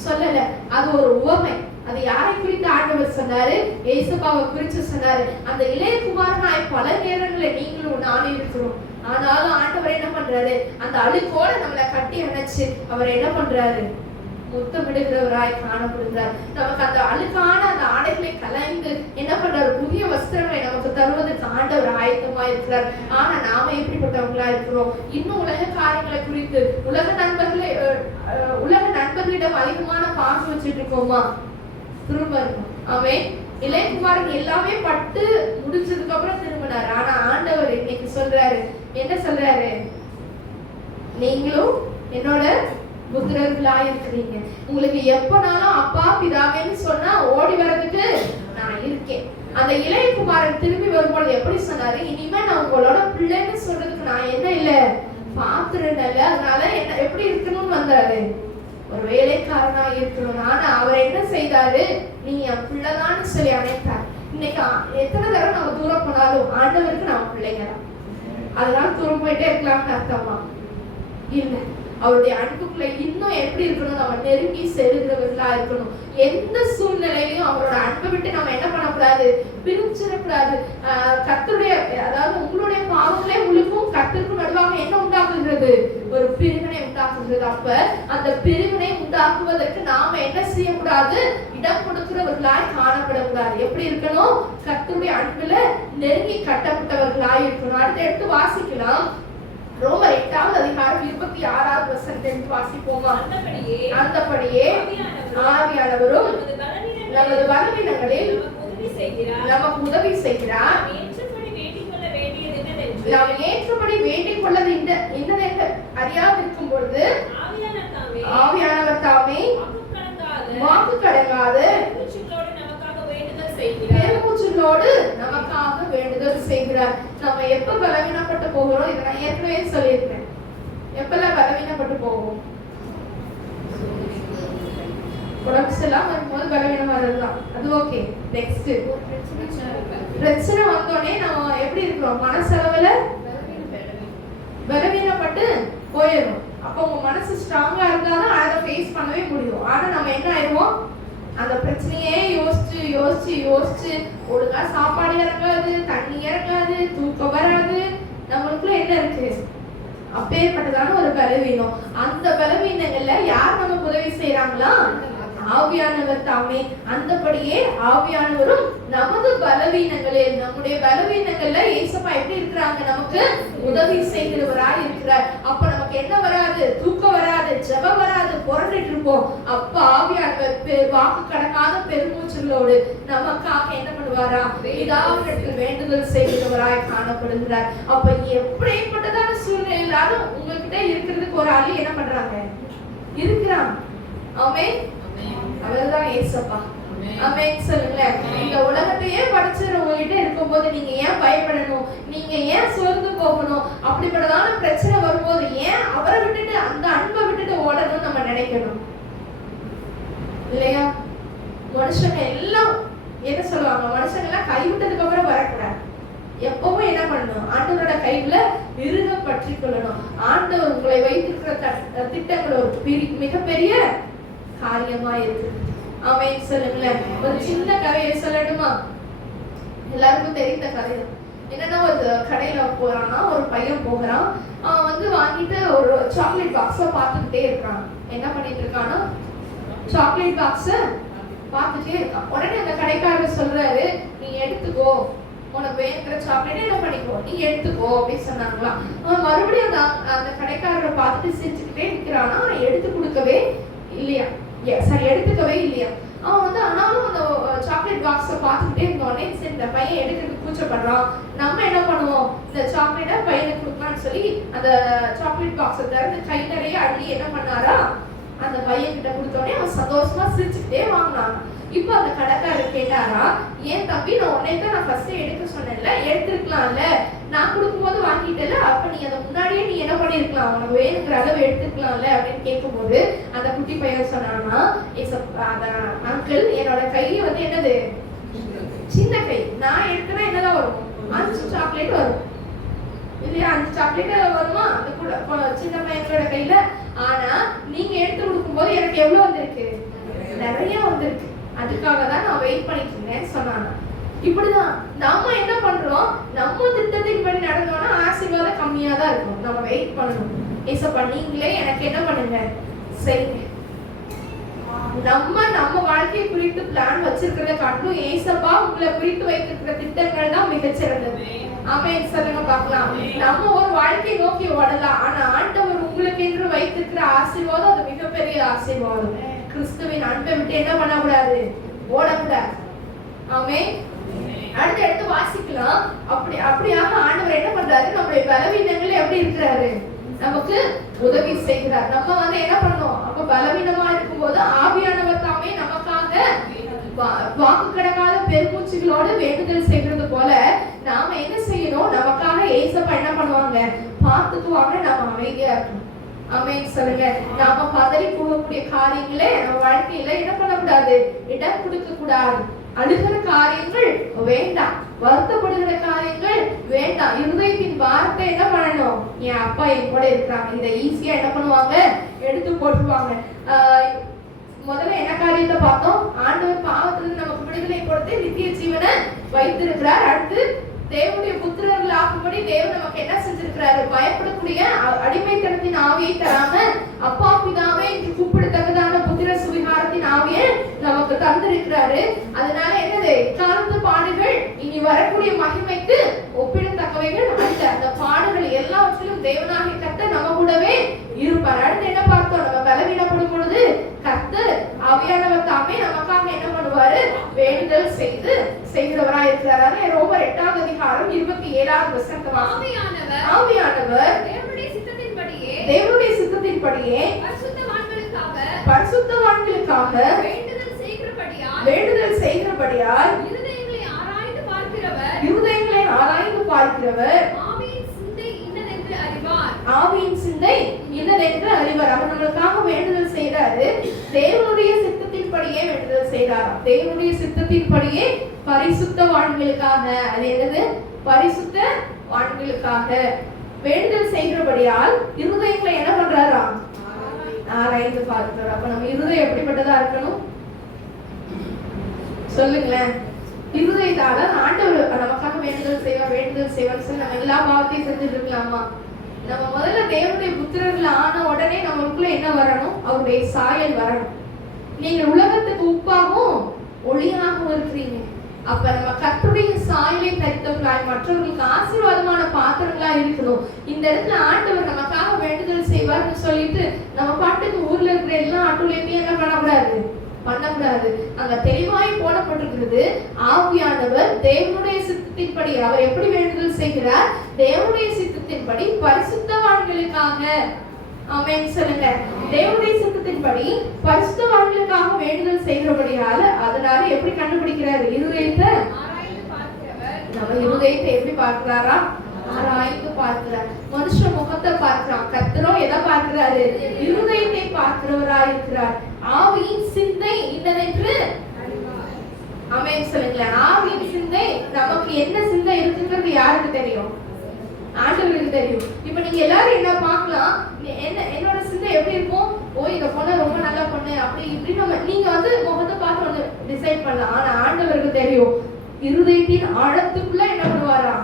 சொல்லல. அது ஒரு உவமை. அது யாரை குறித்து ஆண்டவர் சொன்னாரு? ஏசப்பாவை குறித்து சொன்னாரு. அந்த இளையகுமாரனாய் பல நேரங்களில் நீங்களும் நானும் இருக்கிறோம். ஆனாலும் ஆண்டவர் என்ன பண்றாரு? அந்த அழுக்கோட நம்மளை கட்டி அணைச்சு அவர் என்ன பண்றாரு? முத்தமிடுகிறவராய் காணப்படுகிறார். நமக்கு அந்த அழுக்கான அந்த ஆடைகளை கலைந்து என்ன பண்றாரு, புதிய வஸ்திரங்களை நமக்கு தருவதற்கு ஆண்டவர் ஆயத்தமா இருக்கிறார். ஆனா நாம எப்படிப்பட்டவங்களா இருக்கிறோம்? இன்னும் உலக காரியங்களை குறித்து உலக நண்பர்களிடம் அதிகமான பாசம் வச்சுட்டு இருக்கோமா? திரும்ப இருக்கும். அவன் இளையகுமாரன் எல்லாமே பட்டு முடிச்சதுக்கு அப்புறம் திரும்பினார். ஆனா ஆண்டவர் இன்னைக்கு சொல்றாரு, என்ன சொல்றாரு? நீங்களும் என்னோட புத்திரர்களா இருக்கிறீங்க. உங்களுக்கு எப்பனாலும் அப்பா பிதாவேன்னு சொன்னா ஓடி வர்றதுக்கு நான் இருக்கேன். அந்த இளையகுமாரன் திரும்பி வரும்போது எப்படி சொன்னாரு? இனிமே நான் உங்களோட பிள்ளைன்னு சொல்றதுக்கு நான் என்ன இல்ல, பாத்திரம் இல்ல, அதனால என்ன எப்படி இருக்கணும்னு வந்தாரு, ஒரு வேலைக்காரனா இருக்கணும். ஆனா அவர் என்ன செய்தாரு? நீ என் பிள்ளைதான்னு சொல்லி அழைத்தார். இன்னைக்கு எத்தனை தடவை நம்ம தூரம் போனாலும் ஆண்டவருக்கு நம்ம பிள்ளைங்க தான். அதனால தூரம் போயிட்டே இருக்கலாம்னு அர்த்தமா இல்ல. அவருடைய அன்புக்குள்ள இன்னும் எப்படி இருக்கணும்? நம்ம நெருங்கி செல்கிறவர்களா இருக்கணும். எந்த சூழ்நிலையிலையும் அவரோட அன்பை விட்டு நம்ம என்ன பண்ணக்கூடாது, பிரிச்சிடக்கூடாது. கர்த்தருடைய, அதாவது உங்களுடைய பாவங்களே உங்களுக்கும் கர்த்தருக்கும் நடுவாக என்ன உண்டாக்குகிறது? ஒரு பிரிவினை உண்டாக்குகிறது. அப்ப அந்த பிரிவினை உண்டாக்குவதற்கு நாம என்ன செய்யக்கூடாது? இடம் கொடுக்கிறவர்களாய் காணப்படக்கூடாது. எப்படி இருக்கணும்? கர்த்தருடைய அன்புல நெருங்கி கட்டப்பட்டவர்களாய் இருக்கணும். அடுத்து எடுத்து வாசிக்கலாம். ரோமர் 8வது அதிகாரம் 26வது வசனத்தை வாசிப்போமா? அந்தபடியே ஆவியானவரும் நமது பலவீனங்களில் நமக்கு உதவி செய்கிறார். நாம் ஏற்றபடி வேண்டிக் கொள்ளது என்னதென்று அறியாதிருக்கும் பொழுது ஆவியானவர் தாமே வாக்கு கடங்காது பெருமூச்சலோடு நமக்காக வேண்டுதல் செய்கிறார். நம்ம எப்ப பலவீனப்பட்டு போகிறோம்? இதை நான் ஏற்கனவே சொல்லியிருக்கேன். எப்பெல்லாம் பலவீனப்பட்டு போவோம்? உடம்பு சரியில்லாம வரும்போது பலவீனமா இருக்கலாம், அது ஓகே. நெக்ஸ்ட் பிரச்சனை வந்தோடனே நம்ம எப்படி இருக்கிறோம்? மனசளவுல பலவீனப்பட்டு போயிடும். அப்ப உங்க மனசு ஸ்ட்ராங்கா இருந்தாதான் அதை ஃபேஸ் பண்ணவே முடியும். ஆனா நம்ம என்ன ஆயிடுவோம்? அந்த பிரச்சனையே யோசிச்சு யோசிச்சு யோசிச்சு ஒழுங்கா சாப்பாடு இறங்காது, தண்ணி இறங்காது, தூக்கம் வராது. நம்மளுக்குள்ள என்ன இருக்கு? அப்பேற்பட்டதான ஒரு பலவீனம். அந்த பலவீனங்கள்ல யார் நமக்கு உதவி செய்யறாங்களா? ஆவியானவர் தாமே. அந்தபடியே ஆவியானவரும் நமது பலவீனங்களில், நம்முடைய பலவீனங்கள்ல ஏசப்பா எப்படி இருக்கிறாங்க? நமக்கு உதவி செய்கிறவராய் இருக்கிறார். அப்ப நமக்கு என்ன வராது? தூக்கம் வராது, ஜெபம் வராது, புரண்டுட்டு இருப்போம். அப்ப ஆவியானவர் வாக்கு கடங்காத பெருமூச்சலோடு நமக்காக என்ன பண்ணுவாரா? பிதாவிடத்தில் வேண்டுதல் செய்கிறவராய் காணப்படுகிறார். அப்ப எப்படிப்பட்டதான சூழ்நிலையிலாலும் உங்ககிட்ட இருக்கிறதுக்கு ஒரு ஆளு என்ன பண்றாங்க? இருக்கிறாங்க. ஆமென். அவர்தான் ஏசப்பா. ஆமென் சொல்லுங்களேன். இந்த உலகத்தையே படைச்சவங்ககிட்ட இருக்கும்போது நீங்க ஏன் பயப்படணும்? நீங்க ஏன் சோர்ந்து போகணும்? அப்படிப்பட்டதான பிரச்சனை வரும்போது ஏன் அவரை விட்டுட்டு, அந்த அன்பை விட்டுட்டு ஓடணும்னு நம்ம நினைக்கணும் இல்லையா? மனுஷங்க எல்லாம் என்ன சொல்லுவாங்க? மனுஷங்க எல்லாம் கைவிட்டதுக்கு அப்புறம் வரக்கூடாது. எப்பவும் என்ன பண்ணணும்? ஆண்டவரோட கையில இறுக பற்றி கொள்ளணும். ஆண்டவர் உங்களை வைத்திருக்கிற திட்டங்கள் ஒரு மிகப்பெரிய காரியமா இருக்கு. ஆமென் சொல்லுங்களேன். ஒரு சின்ன கதையை சொல்லட்டுமா? எல்லாருக்கும் தெரிந்த கதை. என்னன்னா, ஒரு கடையில போறான்னா, ஒரு பையன் போகிறான். அவன் வந்து வாங்கிட்டு ஒரு சாக்லேட் பாக்ஸ பார்த்துக்கிட்டே இருக்கான். என்ன பண்ணிட்டு இருக்கான்னா, சாக்லேட் பாக்ஸ பார்த்துட்டே இருக்கான். உடனே அந்த கடைக்காரர் சொல்றாரு, நீ எடுத்துக்கோ, உனக்கு வேணுங்கிற சாக்லேட் என்ன பண்ணிக்கோ, நீ எடுத்துக்கோ அப்படின்னு சொன்னாங்களாம். அவன் மறுபடியும் அந்த கடைக்காரரை பார்த்துட்டு சிரிச்சுக்கிட்டே இருக்கிறான்னா, அவன் எடுத்து கொடுக்கவே இல்லையா? சரி, எடுத்துக்கவே இல்லையா? அவன் வந்து ஆனாலும் அந்த சாக்லேட் பாக்ஸை பார்த்துக்கிட்டே இருந்தோடனே சரி இந்த பையன் எடுக்கிறதுக்கு கூச்சப்படுறான், நம்ம என்ன பண்ணுவோம், இந்த சாக்லேட்டை பையனுக்கு கொடுக்கலான்னு சொல்லி அந்த சாக்லேட் பாக்ஸை திறந்து கை நிறைய அள்ளி என்ன பண்ணாரா, அந்த பையன் கிட்ட கொடுத்தோடனே அவன் சந்தோஷமா சிரிச்சுக்கிட்டே வாங்கினான். இப்போ அந்த கடைக்காரர் கேட்டாரா, ஏன் தம்பி, நான் உன்னைத்தான் நான் ஃபர்ஸ்ட் எடுக்க சொன்னேன்ல, எடுத்துருக்கலாம்ல, நான் கொடுக்கும்போது வாங்கிட்டல, அப்ப நீ அதை முன்னாடியே நீ என்ன பண்ணிருக்கலாம், உனக்கு வேணுங்கிற அளவு எடுத்துக்கலாம்ல அப்படின்னு கேட்கும்போது அந்த குட்டி பையன் சொன்னான்னா, அங்கிள் என்னோட கையை வந்து என்னது சின்ன கை, நான் எடுத்தனா என்னதான் வரும், 5 சாக்லேட் வரும் இல்லையா? 5 சாக்லேட் வருமா அந்த கூட சின்ன பையனோட கையில. ஆனா நீங்க எடுத்து கொடுக்கும்போது எனக்கு எவ்வளவு வந்திருக்கு, நிறைய வந்திருக்கு. அதுக்காக தான் நான் வெயிட் பண்ணிட்டு இருந்தேன்னு சொன்னாங்க. இப்படிதான் நம்ம என்ன பண்றோம், நம்ம திட்டத்தின் படி நடந்தோம்னா ஆசீர்வாதம் கம்மியா தான் இருக்கும். நம்ம வெயிட் பண்ணணும். ஏசப்பா நீங்களே எனக்கு என்ன பண்ணுங்க, செய்யுங்க. நம்ம வாழ்க்கையை குறித்து பிளான் வச்சிருக்கிறத காட்டிலும் ஏசப்பா உங்களை குறித்து வைத்திருக்கிற திட்டங்கள் தான் மிகச்சிறந்தது. ஆமென் சொல்லுங்க பார்க்கலாம். நம்ம ஒரு வாழ்க்கையை நோக்கி ஓடலாம், ஆனா ஆண்டவர் உங்களுக்கு என்று வைத்திருக்கிற ஆசீர்வாதம் அது மிகப்பெரிய ஆசீர்வாதம். கிறிஸ்துவின் அன்பை விட்டு என்ன பண்ணக்கூடாது, ஓடக்கூடாது. ஆமென். அடுத்து எடுத்து வாசிக்கலாம். அப்படியாக ஆண்டவர் என்ன பண்றாரு, நம்முடைய பலவீனங்களை எப்படி இருக்கிறாரு, நமக்கு உதவி செய்கிறார். நம்ம என்ன பண்ணோம், அப்ப பலவீனமா இருக்கும்போது ஆவியானவர் தாமே நமக்காக வாக்கு கடக்காத பெருமூச்சுகளோடு வேண்டுதல் செய்கிறது போல நாம என்ன செய்யணும், நமக்காக ஏசப்பா என்ன பண்ணுவாங்க, பார்த்துக்குவாங்க. நாம அமைதியா இருக்கணும். ஆமென் சொல்லுங்க. நாம பதறி போகக்கூடிய காரியங்களே நம்ம வாழ்க்கையில என்ன பண்ணக்கூடாது, இடம் கொடுக்க கூடாது. அழுகிற காரியங்கள் வேண்டாம், வருத்தப்படுகிற காரியங்கள் வேண்டாம். இருதயத்தின் வார்த்தை என்ன பண்ணணும், என் அப்பா என் கூட இருக்கிறாங்க, இதை ஈஸியா என்ன பண்ணுவாங்க, எடுத்து போட்டுருவாங்க. முதல்ல என்ன காரியத்தை பார்த்தோம், ஆண்டவர் பாவத்திலிருந்து நமக்கு விடுதலை கொடுத்து நித்திய ஜீவனை வைத்திருக்கிறார். அடுத்து தேவனுடைய புத்திரர்கள் ஆகும்படி தேவன் நமக்கு என்ன செஞ்சிருக்கிறாரு, பயப்படக்கூடிய அடிமைத்தனத்தின் ஆவியை தராம அப்பா பிதாவே என்று கூப்பிடத்தக்கதான புத்திர சுவிகாரத்தின் ஆவியை நமக்கு தந்திருக்கிறாரு. அதனால என்னது, காலத்து பாடுகள் இனி வரக்கூடிய மகிமைக்கு ஒப்பிடத்தக்கவைகள் அல்ல. அந்த பாடுகள் எல்லாவற்றிலும் தேவனாகிய கர்த்தர் நம்ம கூடவே இருப்பார். அடுத்து என்ன பார்த்தோம், நம்ம பலவீனப்படும் பொழுது கர்த்தர் ஆவியானவர் தாமே நமக்காக என்ன பண்ணுவாரு, வேண்டுதல் செய்கிறவராய் இருக்கிறார். ரோமர் 8ஆம் அதிகாரம் 27ஆவது வசனம். ஆவியானவர் தேவனுடைய சித்தத்தின்படியே பரிசுத்தவான்களுக்காக வேண்டுதல் செய்கிறபடியால் இருதயங்களை ஆராய்ந்து பார்க்கிறவர் ஆவியின் சிந்தை இன்னதென்று அறிவார். அவர் நம்மளுக்காக வேண்டுதல் செய்யறாரு. தேவனுடைய சித்தத்தின்படியே வேண்டுதல் செய்யறாராம். தேவனுடைய சித்தத்தின்படியே பரிசுத்தவான்களுக்காக, அது என்னது, பரிசுத்தவான்களுக்காக வேண்டுதல் செய்கிறபடியால் இருதயங்களை என்ன பண்றாராம், ஆராய்ந்து பார்க்கிறார். அப்ப நம்ம இருதயம் எப்படிப்பட்டதா இருக்கணும் சொல்லுங்களேன். இருதயத்தால ஆண்டவர் நமக்காக வேண்டுதல் செய்வார் சொல்லி நம்ம எல்லா பாவத்தையும் செஞ்சுட்டு இருக்கலாமா? நம்ம முதல்ல தேவனுடைய புத்திரர்கள் ஆன உடனே நம்மளுக்குள்ள என்ன வரணும், அவருடைய சாயல் வரணும். நீங்க உலகத்துக்கு உப்பாகவும் ஒளியாகவும் இருக்கிறீங்க. அப்ப நம்ம கர்த்தருடைய சாயலை தரித்தவர்களாய் மற்றவர்களுக்கு ஆசீர்வாதமான பாத்திரங்களா இருக்கணும். இந்த இடத்துல ஆண்டவர் நமக்காக வேண்டுதல் செய்வார்னு சொல்லிட்டு நம்ம பாட்டுக்கு ஊர்ல இருக்கிற எல்லா ஆட்டுலையுமே என்ன பண்ணக்கூடாது, அங்க தெளிவாய் போடப்பட்டிருக்கிறது. ஆவியானவர் தேவனுடைய சித்தத்தின்படி அவர் எப்படி வேண்டுதல் செய்கிறார், தேவனுடைய சித்தத்தின்படி பரிசுத்தவான்களுக்காக. ஆமென் சொல்லுங்க. தேவனுடைய சித்தத்தின்படி பரிசுத்தவான்களுக்காக வேண்டுதல் செய்கிறபடியால அதனால எப்படி கண்டுபிடிக்கிறார், இருதயத்தை நம்ம இருதயத்தை எப்படி பார்க்கிறாரா, ஆராய்ந்து பார்க்கிறார். மனுஷ முகத்தை பார்க்கிறான், கர்த்தரோ எதை பார்க்கிறாரு, இருதயத்தை பார்க்கிறவராய் இருக்கிறார். ஆவியின் சிந்தை இன்னதென்று ஆமென் சொல்லுங்களேன். ஆவியின் சிந்தை, நமக்கு என்ன சிந்தை இருக்குங்கிறது யாருக்கு தெரியும், ஆண்டவருக்கு தெரியும். இப்ப நீங்க எல்லாரும் என்ன பார்க்கலாம், என்னோட சிந்தை எப்படி இருக்கும், ஓ இந்த பொண்ணு ரொம்ப நல்ல பொண்ணு அப்படி இப்படி நீங்க முகத்தை பார்த்து வந்து டிசைட் பண்ணலாம். ஆனா ஆண்டவருக்கு தெரியும். இருதயத்தின் ஆழத்துக்குள்ள என்ன பண்ணுவாரா,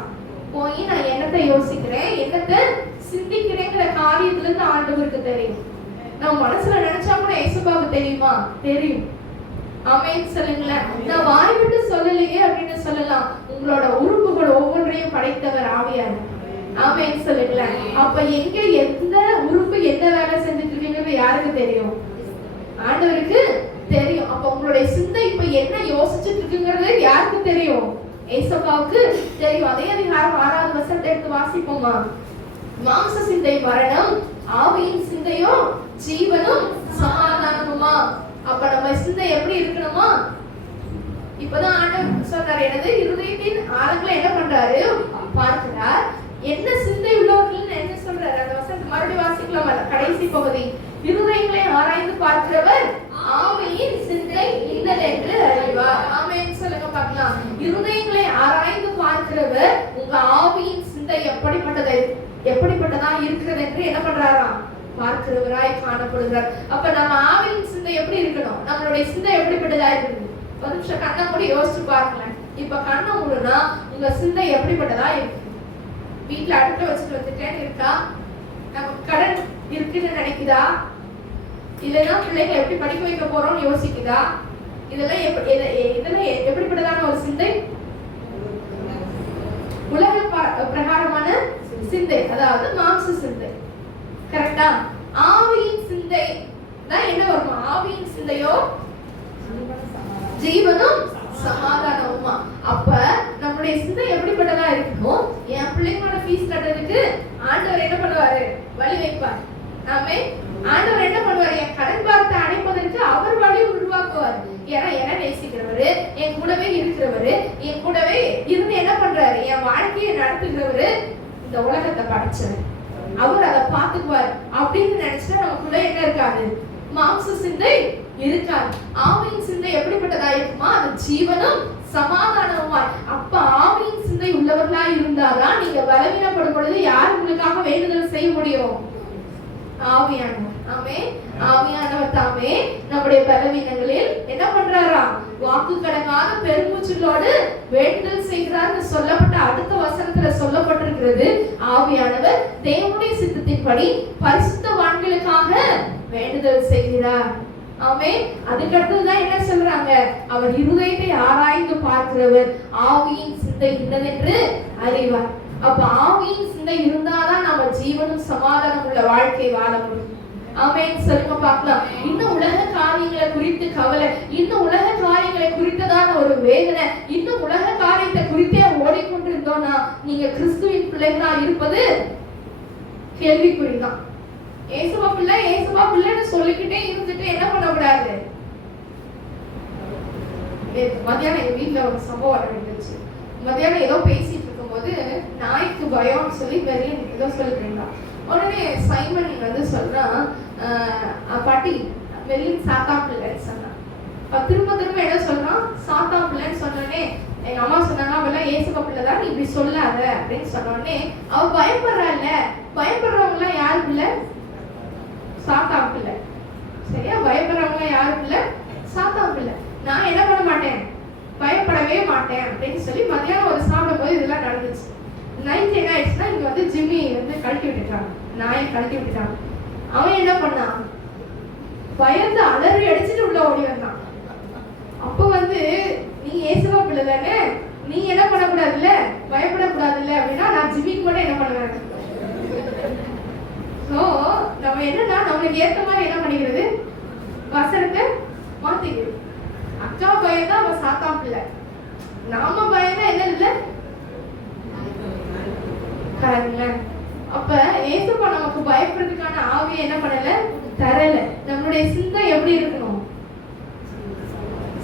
போய் நான் என்னத்தை யோசிக்கிறேன், என்னத்தை சிந்திக்கிறேங்கிற காரியத்துல இருந்து ஆண்டவருக்கு தெரியும். நம்ம மனசுல நினைச்சா கூட இயேசுவுக்கு தெரியுமா, தெரியும். ஆமென் சொல்லுங்களேன். நான் வாய் விட்டு சொல்லலையே அப்படின்னு சொல்லலாம். உங்களோட உறுப்புகள் ஒவ்வொன்றையும் படைத்தவர் ஆவியானவர். ஆமென் சொல்லுங்களேன். அப்ப எங்க எந்த உறுப்பு என்ன வேலை செஞ்சுட்டு இருக்கீங்கிறது யாருக்கு தெரியும், ஆண்டவருக்கு தெரியும். அப்ப உங்களுடைய சிந்தை இப்ப என்ன யோசிச்சுட்டு இருக்குங்கிறது யாருக்கு தெரியும், ஏசப்பாவுக்கு தெரியும். அதே அதிகாரம் 6வது வசனத்தை எடுத்து வாசிப்போமா. மாம்ச சிந்தை மரணம், ஆவியின் சிந்தையோ ஜீவனும் சமாதானமுமா. அப்ப நம்ம சிந்தை எப்படி இருக்கணுமா, இப்பதான் ஆண்டவர் சொல்றாரு, எனது இருதயத்தின் ஆழங்களை என்ன பண்றாரு பார்க்கிறார். என்ன சிந்தை உள்ளவர்கள் என்ன சொல்றாரு, அந்த வசனத்தை மறுபடியும் வாசிக்கலாம். கடைசி பகுதி, இருதயங்களை ஆராய்ந்து பார்க்கிறவர் ஆவியின் சிந்தை இன்னதென்று அறிவார். ஆமென் சொல்லுங்க பார்க்கலாம். இருதயங்களை ஆராய்ந்து பார்க்கிறவர் உங்க ஆவியின் சிந்தை எப்படிப்பட்டதா இருக்கிறது என்று என்ன பண்றாராம், பார்க்கிறவராய் காணப்படுகிறார். அப்ப நம்ம ஆவியின் சிந்தை எப்படி இருக்கணும், நம்மளுடைய சிந்தை எப்படிப்பட்டதா இருக்குது. ஒரு நிமிஷம் கண்ணை மூடி யோசிச்சு பாருங்களேன். இப்ப கண்ணை மூடுனா உங்க சிந்தை எப்படிப்பட்டதா இருக்கு. வீட்டுல அடுத்த வச்சுட்டு வந்துட்டேன்னு இருக்கா, நமக்கு கடன் இருக்குன்னு நினைக்குதா, இல்லைன்னா பிள்ளைகளை எப்படி படிக்க வைக்க போறோம்னு யோசிக்குதா? இதெல்லாம் எப்படிப்பட்டதான ஒரு சிந்தை? உலக பிரகாரமான சிந்தை, அதாவது மாம்ச சிந்தை. கரெக்டா? ஆவியின் சிந்தை தான் என்ன வரும்? ஆவியின் சிந்தையோ ஜீவனும் சமாதானமுமா. அப்ப நம்முடைய சிந்தை எப்படிப்பட்டதா இருக்கணும்? என் பிள்ளைங்களோட ஃபீஸ் கட்டுறதுக்கு ஆண்டவர் என்ன பண்ணுவாரு? வழி வைப்பார். நாமே ஆண்டவர் என்ன பண்ணுவாரு? என் கடன் பாரத்தை அடைப்பதற்கு அவர் வழி உருவாக்குவார். ஏன்னா என்ன நேசிக்கிறவரு, என் கூடவே இருக்கிறவரு, என் கூடவே இருந்து என்ன பண்றாரு? என் வாழ்க்கையை நடத்துகிறவரு, இந்த உலகத்தை படைச்சவர், அவர் அதை பார்த்துக்குவார் அப்படின்னு நினைச்சா நமக்குள்ள என்ன இருக்காது? மாம்ச சிந்தை இருக்காது. ஆவியின் சிந்தை எப்படிப்பட்டதா இருக்குமா? அது ஜீவனும் சமாதானமுமாய். அப்ப ஆவியின் சிந்தை உள்ளவர்களா இருந்தாதான் நீங்க பலவீனப்படும் பொழுது யார் உங்களுக்காக வேண்டுதல் செய்ய முடியும்? ஆவியானவர். ஆமே, ஆவியானவர் தாமே நம்முடைய பலவீனங்களில் என்ன பண்றாரா? வாக்கு கடங்காத பெருமூச்சுகளோடு வேண்டுதல் செய்கிறார்னு சொல்லப்பட்ட அடுத்த வசனத்துல சொல்லப்பட்டிருக்கிறது. ஆவியானவர் தேவனுடைய சித்தத்தின்படி பரிசுத்தவான்களுக்காக வேண்டுதல் செய்கிறார். ஆமே, அதுக்கு அடுத்ததுதான் என்ன சொல்றாங்க? அவர் இருதயத்தை ஆராய்ந்து பார்க்கிறவர், ஆவியின் சிந்தை இன்னதென்று அறிவார். அப்ப ஆவியின் சிந்தை இருந்தாதான் நம்ம ஜீவனும் சமாதானம் உள்ள வாழ்க்கை வாழ முடியும். ஆமென் சொல்லுங்க பார்க்கலாம். இன்னும் உலக காரியங்களை குறித்து கவலை, இன்னும் உலக காரியங்களை குறித்ததான ஒரு வேதனை, இன்னும் உலக காரியத்தை குறித்தே ஓடிக்கொண்டிருந்தோம்னா நீங்க கிறிஸ்துவின் பிள்ளைகளா இருப்பது கேள்விக்குறிதான். ஏசுவா பிள்ளைன்னு சொல்லிக்கிட்டே இருந்துட்டு என்ன பண்ணக்கூடாது? மத்தியானம் எங்க வீட்டுல ஒரு சம்பவம் நடந்துச்சு. மத்தியானம் ஏதோ பேசிட்டு இருக்கும்போது நாய்க்கு பயம்னு சொல்லி வெளியே ஏதோ சொல்லிட்டு இருந்தான். உடனே சைமன் வந்து சொல்றான், பாட்டி வெளியே சாத்தா பிள்ளைன்னு சொன்னான். திரும்ப திரும்ப என்ன சொல்றான்? சாத்தா பிள்ளைன்னு சொன்னோடனே எங்க அம்மா சொன்னாங்க, அவெல்லாம் ஏசுவா பிள்ளைதான், நீ இப்படி சொல்லாத அப்படின்னு சொன்னோடனே அவ பயப்படுறாள்ல. பயப்படுறவங்க எல்லாம் யாரு பிள்ளை? சாத்தான் பிள்ளை. சரியா? பயப்படுறவங்க யாரு பிள்ளை? சாத்தான் பிள்ளை. நான் என்ன பண்ண மாட்டேன்? பயப்படவே மாட்டேன் அப்படின்னு சொல்லி மத்தியானம் ஒரு சாப்பிடும் போது இதெல்லாம் நடந்துச்சு. நைட் என்ன ஆயிடுச்சுன்னா இங்க வந்து ஜிம்மி வந்து கழட்டி விட்டுட்டான், நாயை கழட்டி விட்டுட்டான். அவன் என்ன பண்ணான்? பயந்து அலறி அடிச்சுட்டு உள்ள ஓடி வந்தான். அப்ப வந்து நீ ஏசுவா பிள்ளை தானே, நீ என்ன பண்ணக்கூடாதுல்ல, பயப்படக்கூடாதுல்ல அப்படின்னா நான் ஜிம்மிக்கு கூட என்ன பண்ணுவேன்? சோ நம்ம என்னன்னா நம்மளுக்கு ஏற்ற மாதிரி என்ன பண்ணிக்கிறது? வசனத்தை மாத்திக்கிறது. அக்கா பயந்தா அவன் சாத்தா பிள்ளை, நாம பயந்தா என்ன இல்லை? அப்ப ஏசப்பா நமக்கு பயப்படுறதுக்கான ஆவியை என்ன பண்ணல? தரல. நம்மளுடைய சிந்தை எப்படி இருக்கணும்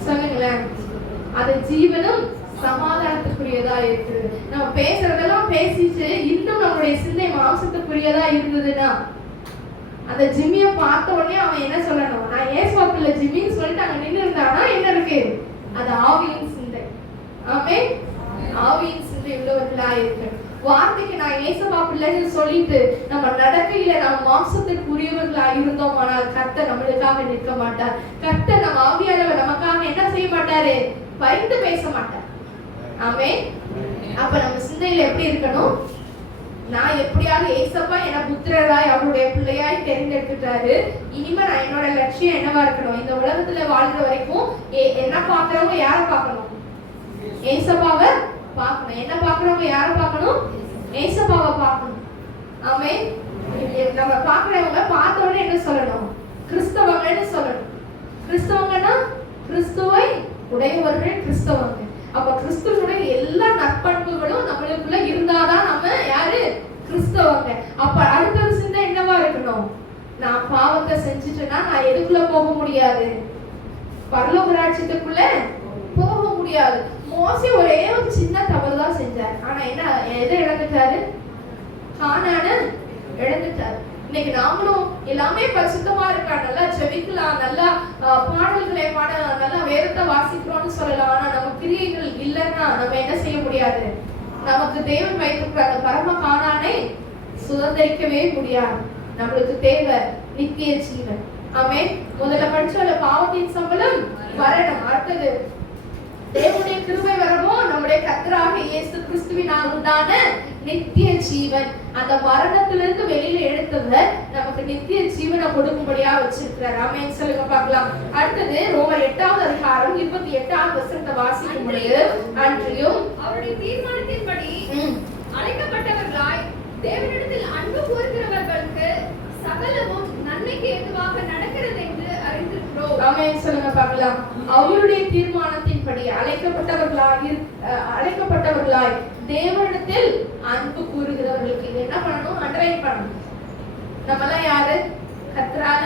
சொல்லுங்களேன்? அது ஜீவனும் சமாதானத்துக்குரியதா இருக்கு. நம்ம பேசுறதெல்லாம் பேசிட்டு இன்னும் நம்மளுடைய சிந்தை மாம்சத்துக்குரியதா இருந்ததுன்னா அந்த ஜிம்மிய பார்த்த உடனே அவன் என்ன சொல்லணும்? நான் ஏசுவா பிள்ளை ஜிம்மின்னு சொல்லிட்டு அங்க நின்று இருந்தானா என்ன இருக்கு? அது ஆவியின் சிந்தை. ஆமே, ஆவியின் சிந்தை உள்ளவர்களா இருக்கு. வார்த்தைக்கு நான் ஏசுவா பிள்ளைன்னு சொல்லிட்டு நம்ம நடக்கையில நம்ம மாம்சத்திற்குரியவர்களா இருந்தோம், ஆனால் கர்த்தர் நம்மளுக்காக நிற்க மாட்டார். கர்த்தர் நம்ம ஆவியானவர் நமக்காக என்ன செய்ய மாட்டாரு? பயந்து பேச மாட்டார். ஆமே, அப்ப நம்ம சிந்தையில எப்படி இருக்கணும்? நான் எப்படியாவது ஏசப்பா என்ன புத்திரராய் அவருடைய பிள்ளையாய் தெரிந்தெடுத்துட்டாரு, இனிமே நான் என்னோட லட்சியம் என்னவா இருக்கணும்? இந்த உலகத்துல வாழ்ற வரைக்கும் என்ன பாக்குறவங்க யார பார்க்கணும்? ஏசப்பாவை பார்க்கணும். என்ன பாக்குறவங்க யார பார்க்கணும்? ஏசப்பாவை பார்க்கணும். ஆமே, நம்ம பாக்குறவங்க பார்த்த உடனே என்ன சொல்லணும்? கிறிஸ்தவங்கன்னு சொல்லணும். கிறிஸ்தவங்கன்னா கிறிஸ்துவை உடையவர்கள் கிறிஸ்தவங்க. அப்ப கிறிஸ்துவனுடைய எல்லா நற்பண்புகளும் நம்மளுக்குள்ள இருந்தாதான் நம்ம யாரு? கிறிஸ்தவங்க. அப்ப அடுத்த சிந்தை என்னவா இருக்கணும்? நான் பாவத்தை செஞ்சுட்டேன்னா நான் எதுக்குள்ள போக முடியாது? பரலோக ராஜ்யத்துக்குள்ள போக முடியாது. மோசே ஒரே ஒரு சின்ன தவறு தான் செஞ்சார். ஆனா என்ன, எதை இழந்துட்டாரு? கானான இழந்துட்டாரு. இன்னைக்கு நாமளும் எல்லாமே பரிசுத்தமா இருக்கா, நல்லா ஜெபிக்கலாம், நல்லா பாடல்களை பாடலாம், நல்லா வேதத்தை வாசிக்கிறோம்னு சொல்லலாம். ஆனா நம்ம கிரியைகள் இல்லைன்னா நம்ம என்ன செய்ய முடியாது? நமக்கு தேவன் வைத்திருக்கிற அந்த பரம கானானை சுதந்திரிக்கவே முடியாது. நம்மளுக்கு தேவை நித்திய ஜீவன். ஆமே, முதல்ல படிச்ச பாவத்தின் சம்பளம் மரணம். அடுத்தது தேவனுடைய கிருபை வரமோ நம்முடைய கர்த்தராகிய இயேசு கிறிஸ்துவினால் உண்டான நித்திய ஜீவன். அந்த மரணத்திலிருந்து வெளியில எடுத்தவர் நமக்கு நமக்கு நித்திய ஜீவனை கொடுக்கும்படியா வச்சிருக்கிறார். ஆமென் சொல்லுங்க பார்க்கலாம். அடுத்தது ரோமர் 8வது அதிகாரம் 28வது வசனத்தை வாசிக்கும் பொழுது, அன்றியும் அவருடைய தீர்மானத்தின்படி அழைக்கப்பட்டவர்களாய் தேவனிடத்தில் அன்பு கூறுகிறவர்களுக்கு சகலமும் நன்மைக்கு ஏதுவாக நடக்கிறது என்று அறிந்திருக்கிறோம். ஆமென் சொல்லுங்க பார்க்கலாம். அவருடைய தீர்மானத்தின்படி அழைக்கப்பட்டவர்களாய் தேவனிடத்தில் அன்பு கூறுகிறவர்களுக்கு இது என்ன பண்ணணும்? அண்டர்லைன் பண்ணணும். நம்மலாம் யாரு? கர்த்தரால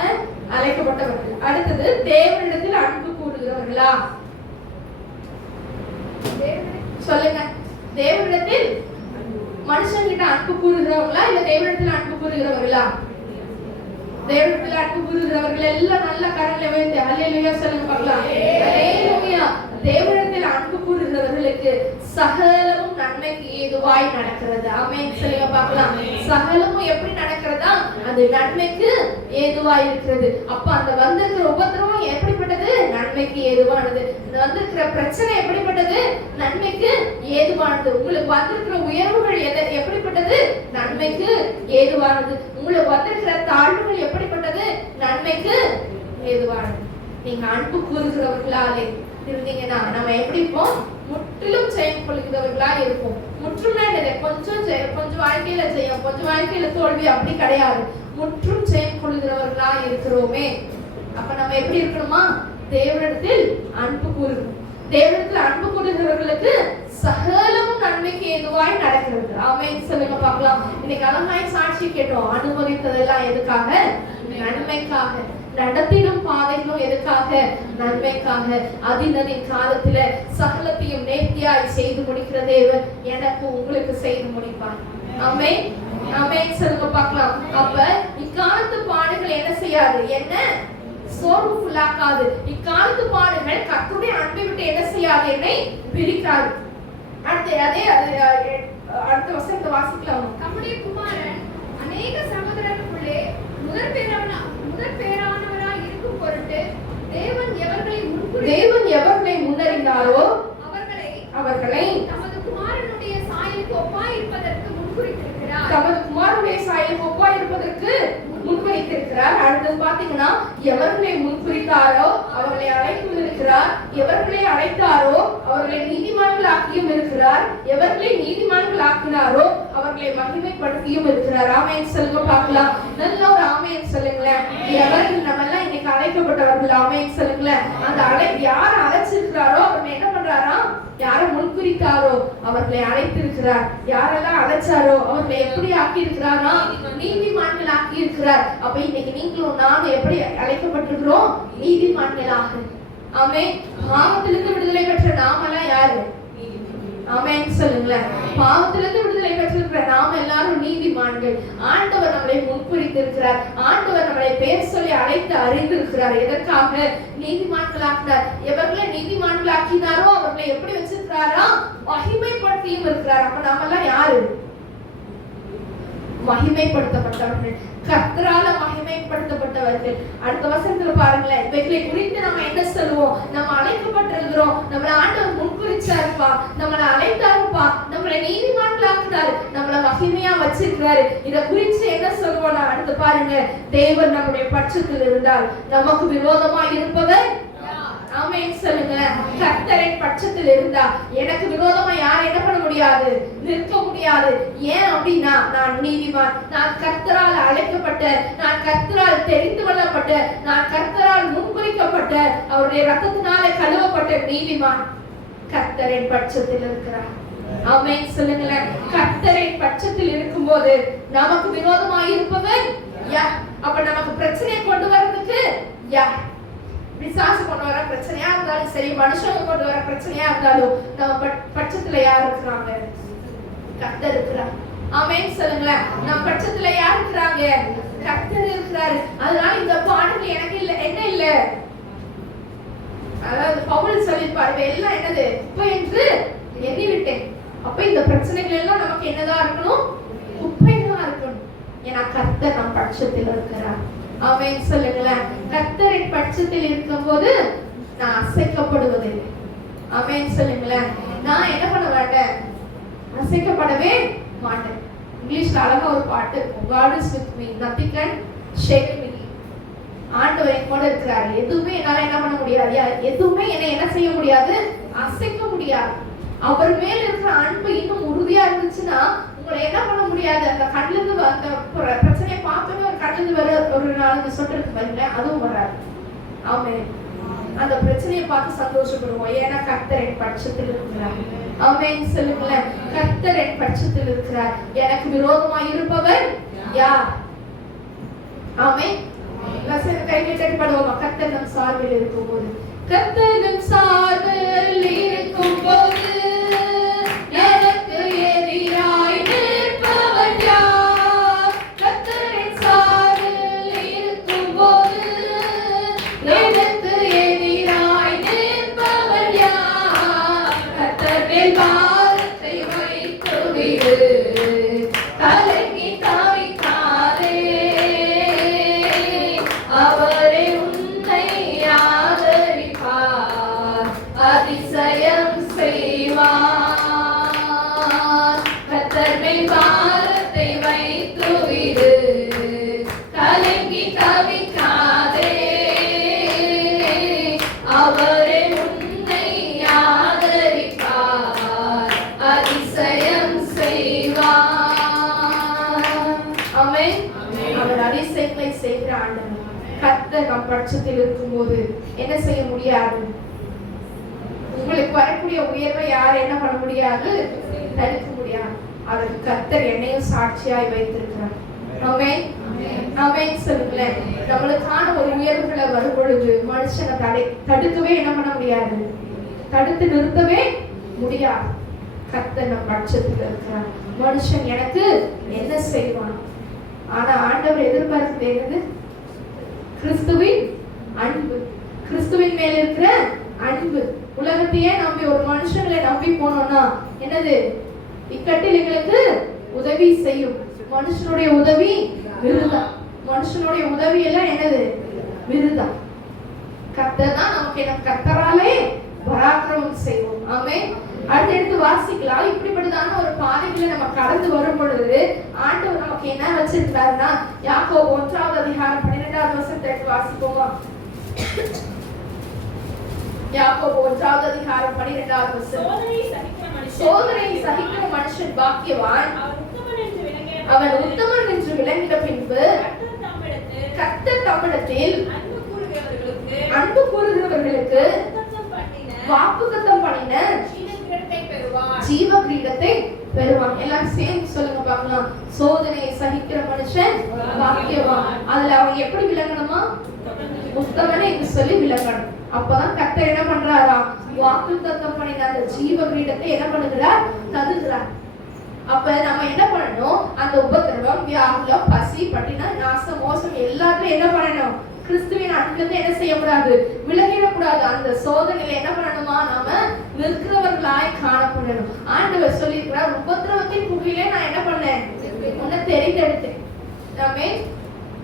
அழைக்கப்பட்டவர்கள். அடுத்தது தேவனிடத்தில் அன்பு கூறுகிறவர்களா? சொல்லுங்க. தேவனிடத்தில் மனுஷன்கிட்ட அன்பு கூறுகிறவர்களா இல்ல தேவனிடத்தில் அன்பு கூறுகிறவர்களா? தேவனிடத்தில் அன்பு கூறுகிறவர்கள் எல்லாம் நல்ல கரங்களை வைத்து ஹல்லேலூயா சொல்லுங்க பார்க்கலாம். ஹல்லேலூயா. தேவனிடத்தில் அன்பு கூறுகிறவர்களுக்கு சகலமும் நன்மைக்கு ஏதுவாய் நடக்கிறது. ஆமென் சொல்லுங்க பார்க்கலாம். சகலமும் எப்படி நடக்கிறதா? அது நன்மைக்கு ஏதுவாய் இருக்கிறது. அப்ப அந்த வந்திருக்கிற உபத்திரவம் எப்படிப்பட்டது? நன்மைக்கு ஏதுவானது. இந்த வந்திருக்கிற பிரச்சனை எப்படிப்பட்டது? நன்மைக்கு ஏதுவானது. உங்களுக்கு வந்திருக்கிற உயர்வுகள் எப்படிப்பட்டது? நன்மைக்கு ஏதுவானது. உங்களுக்கு வந்திருக்கிற தாழ்வுகள் எப்படிப்பட்டது? நன்மைக்கு ஏதுவானது. நீங்க அன்பு கூறுகிறவர்களாலே இருந்தீங்கன்னா நம்ம எப்படி இருப்போம்? முற்றிலும் ஜெயம் கொள்கிறவர்களா இருப்போம். முற்றும் கொஞ்சம் வாழ்க்கையில ஜெயம், கொஞ்சம் வாழ்க்கையில தோல்வி அப்படி கிடையாது. முற்றும் ஜெயம் கொள்கிறவர்களா இருக்கிறோமே. அப்ப நம்ம எப்படி இருக்கணுமா? தேவனிடத்தில் அன்பு கூறுகிறோம். தேவனிடத்தில் அன்பு கூறுகிறவர்களுக்கு சகலமும் நன்மைக்கு ஏதுவாய் நடக்கிறது. ஆமென் சொல்லுங்க பார்க்கலாம். இன்னைக்கு அழகாய் சாட்சி கேட்டோம். அனுமதித்ததெல்லாம் எதுக்காக? நன்மைக்காக. நடத்திடும் பாதைகளும் எதுக்காக? நன்மைக்காக. அதினதின் காலத்துல சகலத்தையும் நேர்த்தியாய் செய்து முடிக்கிற தேவன் எனக்கு உங்களுக்கு செய்து முடிப்பார். ஆமென் ஆமென் சொல்லுங்க பார்க்கலாம். அப்ப இக்காலத்து பாடுகள் என்ன செய்யாது? என்ன சோர்வுக்குள்ளாக்காது. இக்காலத்து பாடுகள் கர்த்தருடைய அன்பை விட்டு என்ன செய்யாது? என்னை பிரிக்காது. அடுத்த வசனத்தை வாசிக்கலாம். நம்முடைய குமாரன் அநேக சகோதரருக்குள்ளே முதற் பேரானவராய் இருக்கும் பொருட்டு தேவன் எவர்களை முன்னறிந்தாரோ அவர்களை தமது குமாரனுடைய சாயலுக்கு ஒப்பாய் இருப்பதற்கு முன்குறித்திருக்கிறார். அடுத்து பாத்தீங்கன்னா, எவர்களை முன்குறித்தாரோ அவர்களை அழைத்தும் இருக்கிறார். எவர்களை அழைத்தாரோ அவர்களை நீதிமான்களாக்கியும் இருக்கிறார். எவர்களை நீதிமான்களாக்கினாரோ அவர்களை மகிமைப்படுத்தியும் இருக்கிறார். ஆமென் சொல்லுங்க பார்க்கலாம். நல்ல ஒரு ஆமென் சொல்லுங்களேன். எவர்கள் நம்ம எல்லாம் இன்னைக்கு அழைக்கப்பட்டவர்கள். ஆமென் சொல்லுங்களேன். அந்த யார அழைச்சிருக்கிறாரோ அவர்களை என்ன பண்றாராம்? யாரை முன்குறித்தாரோ அவர்களை அழைத்திருக்கிறார். யாரெல்லாம் அழைச்சாரோ அவர்களை எப்படி ஆக்கி இருக்கிறாரா? நீதிமான்கள் ஆக்கி இருக்கிறார். அப்ப இன்னைக்கு நீங்களும் நானும் எப்படி அழைக்கப்பட்டிருக்கிறோம்? நீதிமான்களாக. ஆமென். பாவத்திலிருந்து விடுதலை பெற்ற நாமெல்லாம் யாரு? ஆமென் சொல்லுங்களேன். பாவத்திலிருந்து விடுதலை பெற்றிருக்கிற நாம எல்லாரும் நீதிமான்கள். ஆண்டவர் நம்மளை முன்குறித்திருக்கிறார். ஆண்டவர் நம்மளை பேர் சொல்லி அழைத்து அறிந்திருக்கிறார். எதற்காக? நீதிமான்களாக்கினார். எவர்களை நீதிமான்களாக்கினாரோ அவர்களை எப்படி வச்சிருக்கிறாரா? மகிமைப்படுத்தியும் இருக்கிறார். அப்ப நாம எல்லாம் யாரு? மகிமைப்படுத்தப்பட்டவர்கள். கர்த்தரால மகிமைப்படுத்தப்பட்டவர்கள். அடுத்த வசனத்துல பாருங்களேன். இவைகளை குறித்து நம்ம என்ன சொல்லுவோம்? நம்ம அழைக்கப்பட்டிருக்கிறோம். நம்மள ஆண்டவர் முன்குறிச்சாருப்பா, நம்மளை அழைத்தாருப்பா, நம்மளை நீதிமான்களாக்குறாரு, நம்மளை மகிமையா வச்சிருக்கிறாரு. இத குறித்து என்ன சொல்லுவோம்? அடுத்து பாருங்க. தேவன் நம்முடைய பட்சத்தில் இருந்தால் நமக்கு விரோதமா இருப்பவர் ஆமென் சொல்லுங்க. கர்த்தரின் பட்சத்தில் இருந்தா எனக்கு விரோதமா யார் என்ன பண்ண முடியாது? நிற்க முடியாது. ஏன் அப்படின்னா நான் நீதிமான். நான் கர்த்தரால் அழைக்கப்பட்ட, நான் கர்த்தரால் தெரிந்து கொள்ளப்பட்ட, நான் கர்த்தரால் முன்குறிக்கப்பட்ட, அவருடைய ரத்தத்தினால கழுவப்பட்ட நீதிமான். கர்த்தரின் பட்சத்தில் இருக்கிறார். ஆமென் சொல்லுங்களேன். கர்த்தரின் பட்சத்தில் இருக்கும்போது நமக்கு விரோதமா இருப்பவன் யார்? அப்ப நமக்கு பிரச்சனையை கொண்டு வரதுக்கு யார்? பிசாசு கொண்டு வர பிரச்சனையா இருந்தாலும் சரி, மனுஷங்க கொண்டு வர பிரச்சனையா இருந்தாலும் நம்ம பட்சத்துல யார் இருக்கிறாங்க? கர்த்தர் இருக்கிறார். ஆமென் சொல்லுங்களேன். நம்ம பட்சத்துல யார் இருக்கிறாங்க? கர்த்தர் இருக்கிறாரு. அதனால இந்த பாடல் எனக்கு இல்ல, என்ன இல்ல, அதாவது பவுல் சொல்லிருப்பாரு, எல்லாம் என்னது குப்பை என்று எண்ணி விட்டேன். அப்ப இந்த பிரச்சனைகள் எல்லாம் நமக்கு என்னதான் இருக்கணும்? குப்பைகளா இருக்கணும். ஏன்னா கர்த்தர் நம் பட்சத்தில் இருக்கிறார். ஆமென் சொல்லுங்களேன். கர்த்தரின் பட்சத்தில் இருக்கும்போது நான் அசைக்கப்படுவதில்லை. ஆமென் சொல்லுங்களேன். நான் என்ன பண்ண மாட்டேன்? அசைக்கப்படவே மாட்டேன். இங்கிலீஷ்ல அழகா ஒரு பாட்டு இருக்கும். God is with me, nothing can ஷேக்மினி. ஆண்டவர் என் கூட இருக்கிறார், எதுவுமே என்னால என்ன பண்ண முடியாது, எதுவுமே என்னை என்ன செய்ய முடியாது, அசைக்க முடியாது. அவர் மேல இருக்கிற அன்பு இன்னும் உறுதியா இருந்துச்சுன்னா உங்களை என்ன பண்ண முடியாது. அந்த கண்ணுல இருந்து அந்த பிரச்சனையை பார்த்தோன்னே ஒரு கண்ணுல இருந்து வர ஒரு 4 சொட்டு இருக்கு பாருங்க, அதுவும் வராது. ஆமென். அந்த பிரச்சனையை பார்த்து சந்தோஷப்படுவோம், ஏன்னா கர்த்தர் என் பட்சத்தில் இருக்கிறார். ஆமென் சொல்லுங்களேன். கர்த்தர் என் பட்சத்தில் இருக்கிறார், எனக்கு விரோதமாய் இருப்பவர் யார்? ஆமென். கைகட்டி பாடுவோமா? கர்த்தர் நம் சார்பில் இருக்கும்போது, கர்த்தர் நம் சார்பில் இருக்கும்போது எனக்கு எதிராய் நிற்பவன் யார்? கர்த்தரின் சார்பில் இருக்கும்போது எனக்கு எதிராய் நிற்பவன் யார்? கர்த்தர் மேல் பாரத்தை வைத்து விடு, கலங்கி தவிக்காதே, அவரே உன்னை ஆதரிப்பார், அதிசயம் செய்வார். கர்த்தர் மேல் பாரத்தை வைத்து விடு, கலங்கி தவிக்காதே, அவரே உன்னை ஆதரிப்பார், அதிசயம் செய்வார். ஆமென். அவர் அதிசயங்களை செய்கிற ஆண்டவர். கர்த்தர் நம் பட்சத்தில் இருக்கும்போது என்ன செய்ய முடியாது? உங்களுக்கு வரக்கூடிய உயர்வை யாரும் என்ன பண்ண முடியாது, தடுக்க முடியாது. அதற்கு கர்த்தர் என்னையும் சாட்சியாய் வைத்திருக்கிறார். ஆமென். ஆமென் சொல்லுங்களேன். நம்மளுக்கான ஒரு உயர்வுகளை வரும் பொழுது மனுஷனை தடுக்கவே என்ன பண்ண முடியாது, தடுத்து நிறுத்தவே முடியாது. கர்த்தர் நம் பட்சத்தில் இருக்கிறார். மனுஷன் எனக்கு என்ன செய்வான்? ஆனா ஆண்டவர் எதிர்பார்க்கிறது என்னது? கிறிஸ்துவின் அன்பு, கிறிஸ்துவின் மேல இருக்கிற அன்பு. உலகத்தையே நம்பி ஒரு மனுஷங்களை நம்பி போனோம்னா என்னது? இக்கட்டில் எங்களுக்கு உதவி செய்யும். மனுஷனுடைய உதவி விருதம். மனுஷனுடைய உதவி எல்லாம் என்னது? விருதம். கர்த்தர் தான் நமக்கு என்ன, கர்த்தராலே பராக்கிரமம் செய்வோம். ஆமென். அடுத்து வாசிக்கலாம். இப்படிப்பட்டதான ஒரு பாதைகளை நம்ம கடந்து வரும் பொழுது ஆண்டவர் நமக்கு என்ன வச்சிருக்காருன்னா, யாக்கோபு 1வது அதிகாரம் 12வது வசனத்தை வாசிப்போமா? யாக்கோபு 1வது அதிகாரம் 12வது வசனம். சோதனை சகிக்கிற மனுஷன் பாக்கியவான், அவன் உத்தமன் என்று விளங்கின பின்பு கர்த்தர் தம்மிடத்தில் அன்பு கூறுகிறவர்களுக்கு வாக்குத்தத்தம் பண்ணின ஜீவ கிரீடத்தை பெறுவான். எல்லாரும் சேர்ந்து சொல்லுங்க பார்க்கலாம். சோதனையை சகிக்கிற மனுஷன் பாக்கியவான். அதுல அவன் எப்படி விளங்கணுமா? உத்தமனே என்று சொல்லி விளங்கணும். அப்பதான் கர்த்தர் என்ன பண்றாரா? வாக்குத்தத்தம் பண்ணின அந்த ஜீவ கிரீடத்தை என்ன பண்ணுகிறார்? தருகிறார். அப்ப நம்ம என்ன பண்ணணும்? அந்த உபத்திரவம், வியாகுலம், பசி, பட்டினம், நாசம், மோசம் எல்லாத்தையும் என்ன பண்ணணும்? கிறிஸ்துவின் அன்பிலிருந்து என்ன செய்யக்கூடாது? விலகிடக்கூடாது. அந்த சோதனையில என்ன பண்ணணுமா? நாம நிற்கிறவர்களாய் காணப்படணும். ஆண்டவர் சொல்லியிருக்கிறார், உபத்திரவத்தின் புகையிலே நான் என்ன பண்ணேன்? உன்னை தெரிந்தெடுத்தேன். ஆமென்.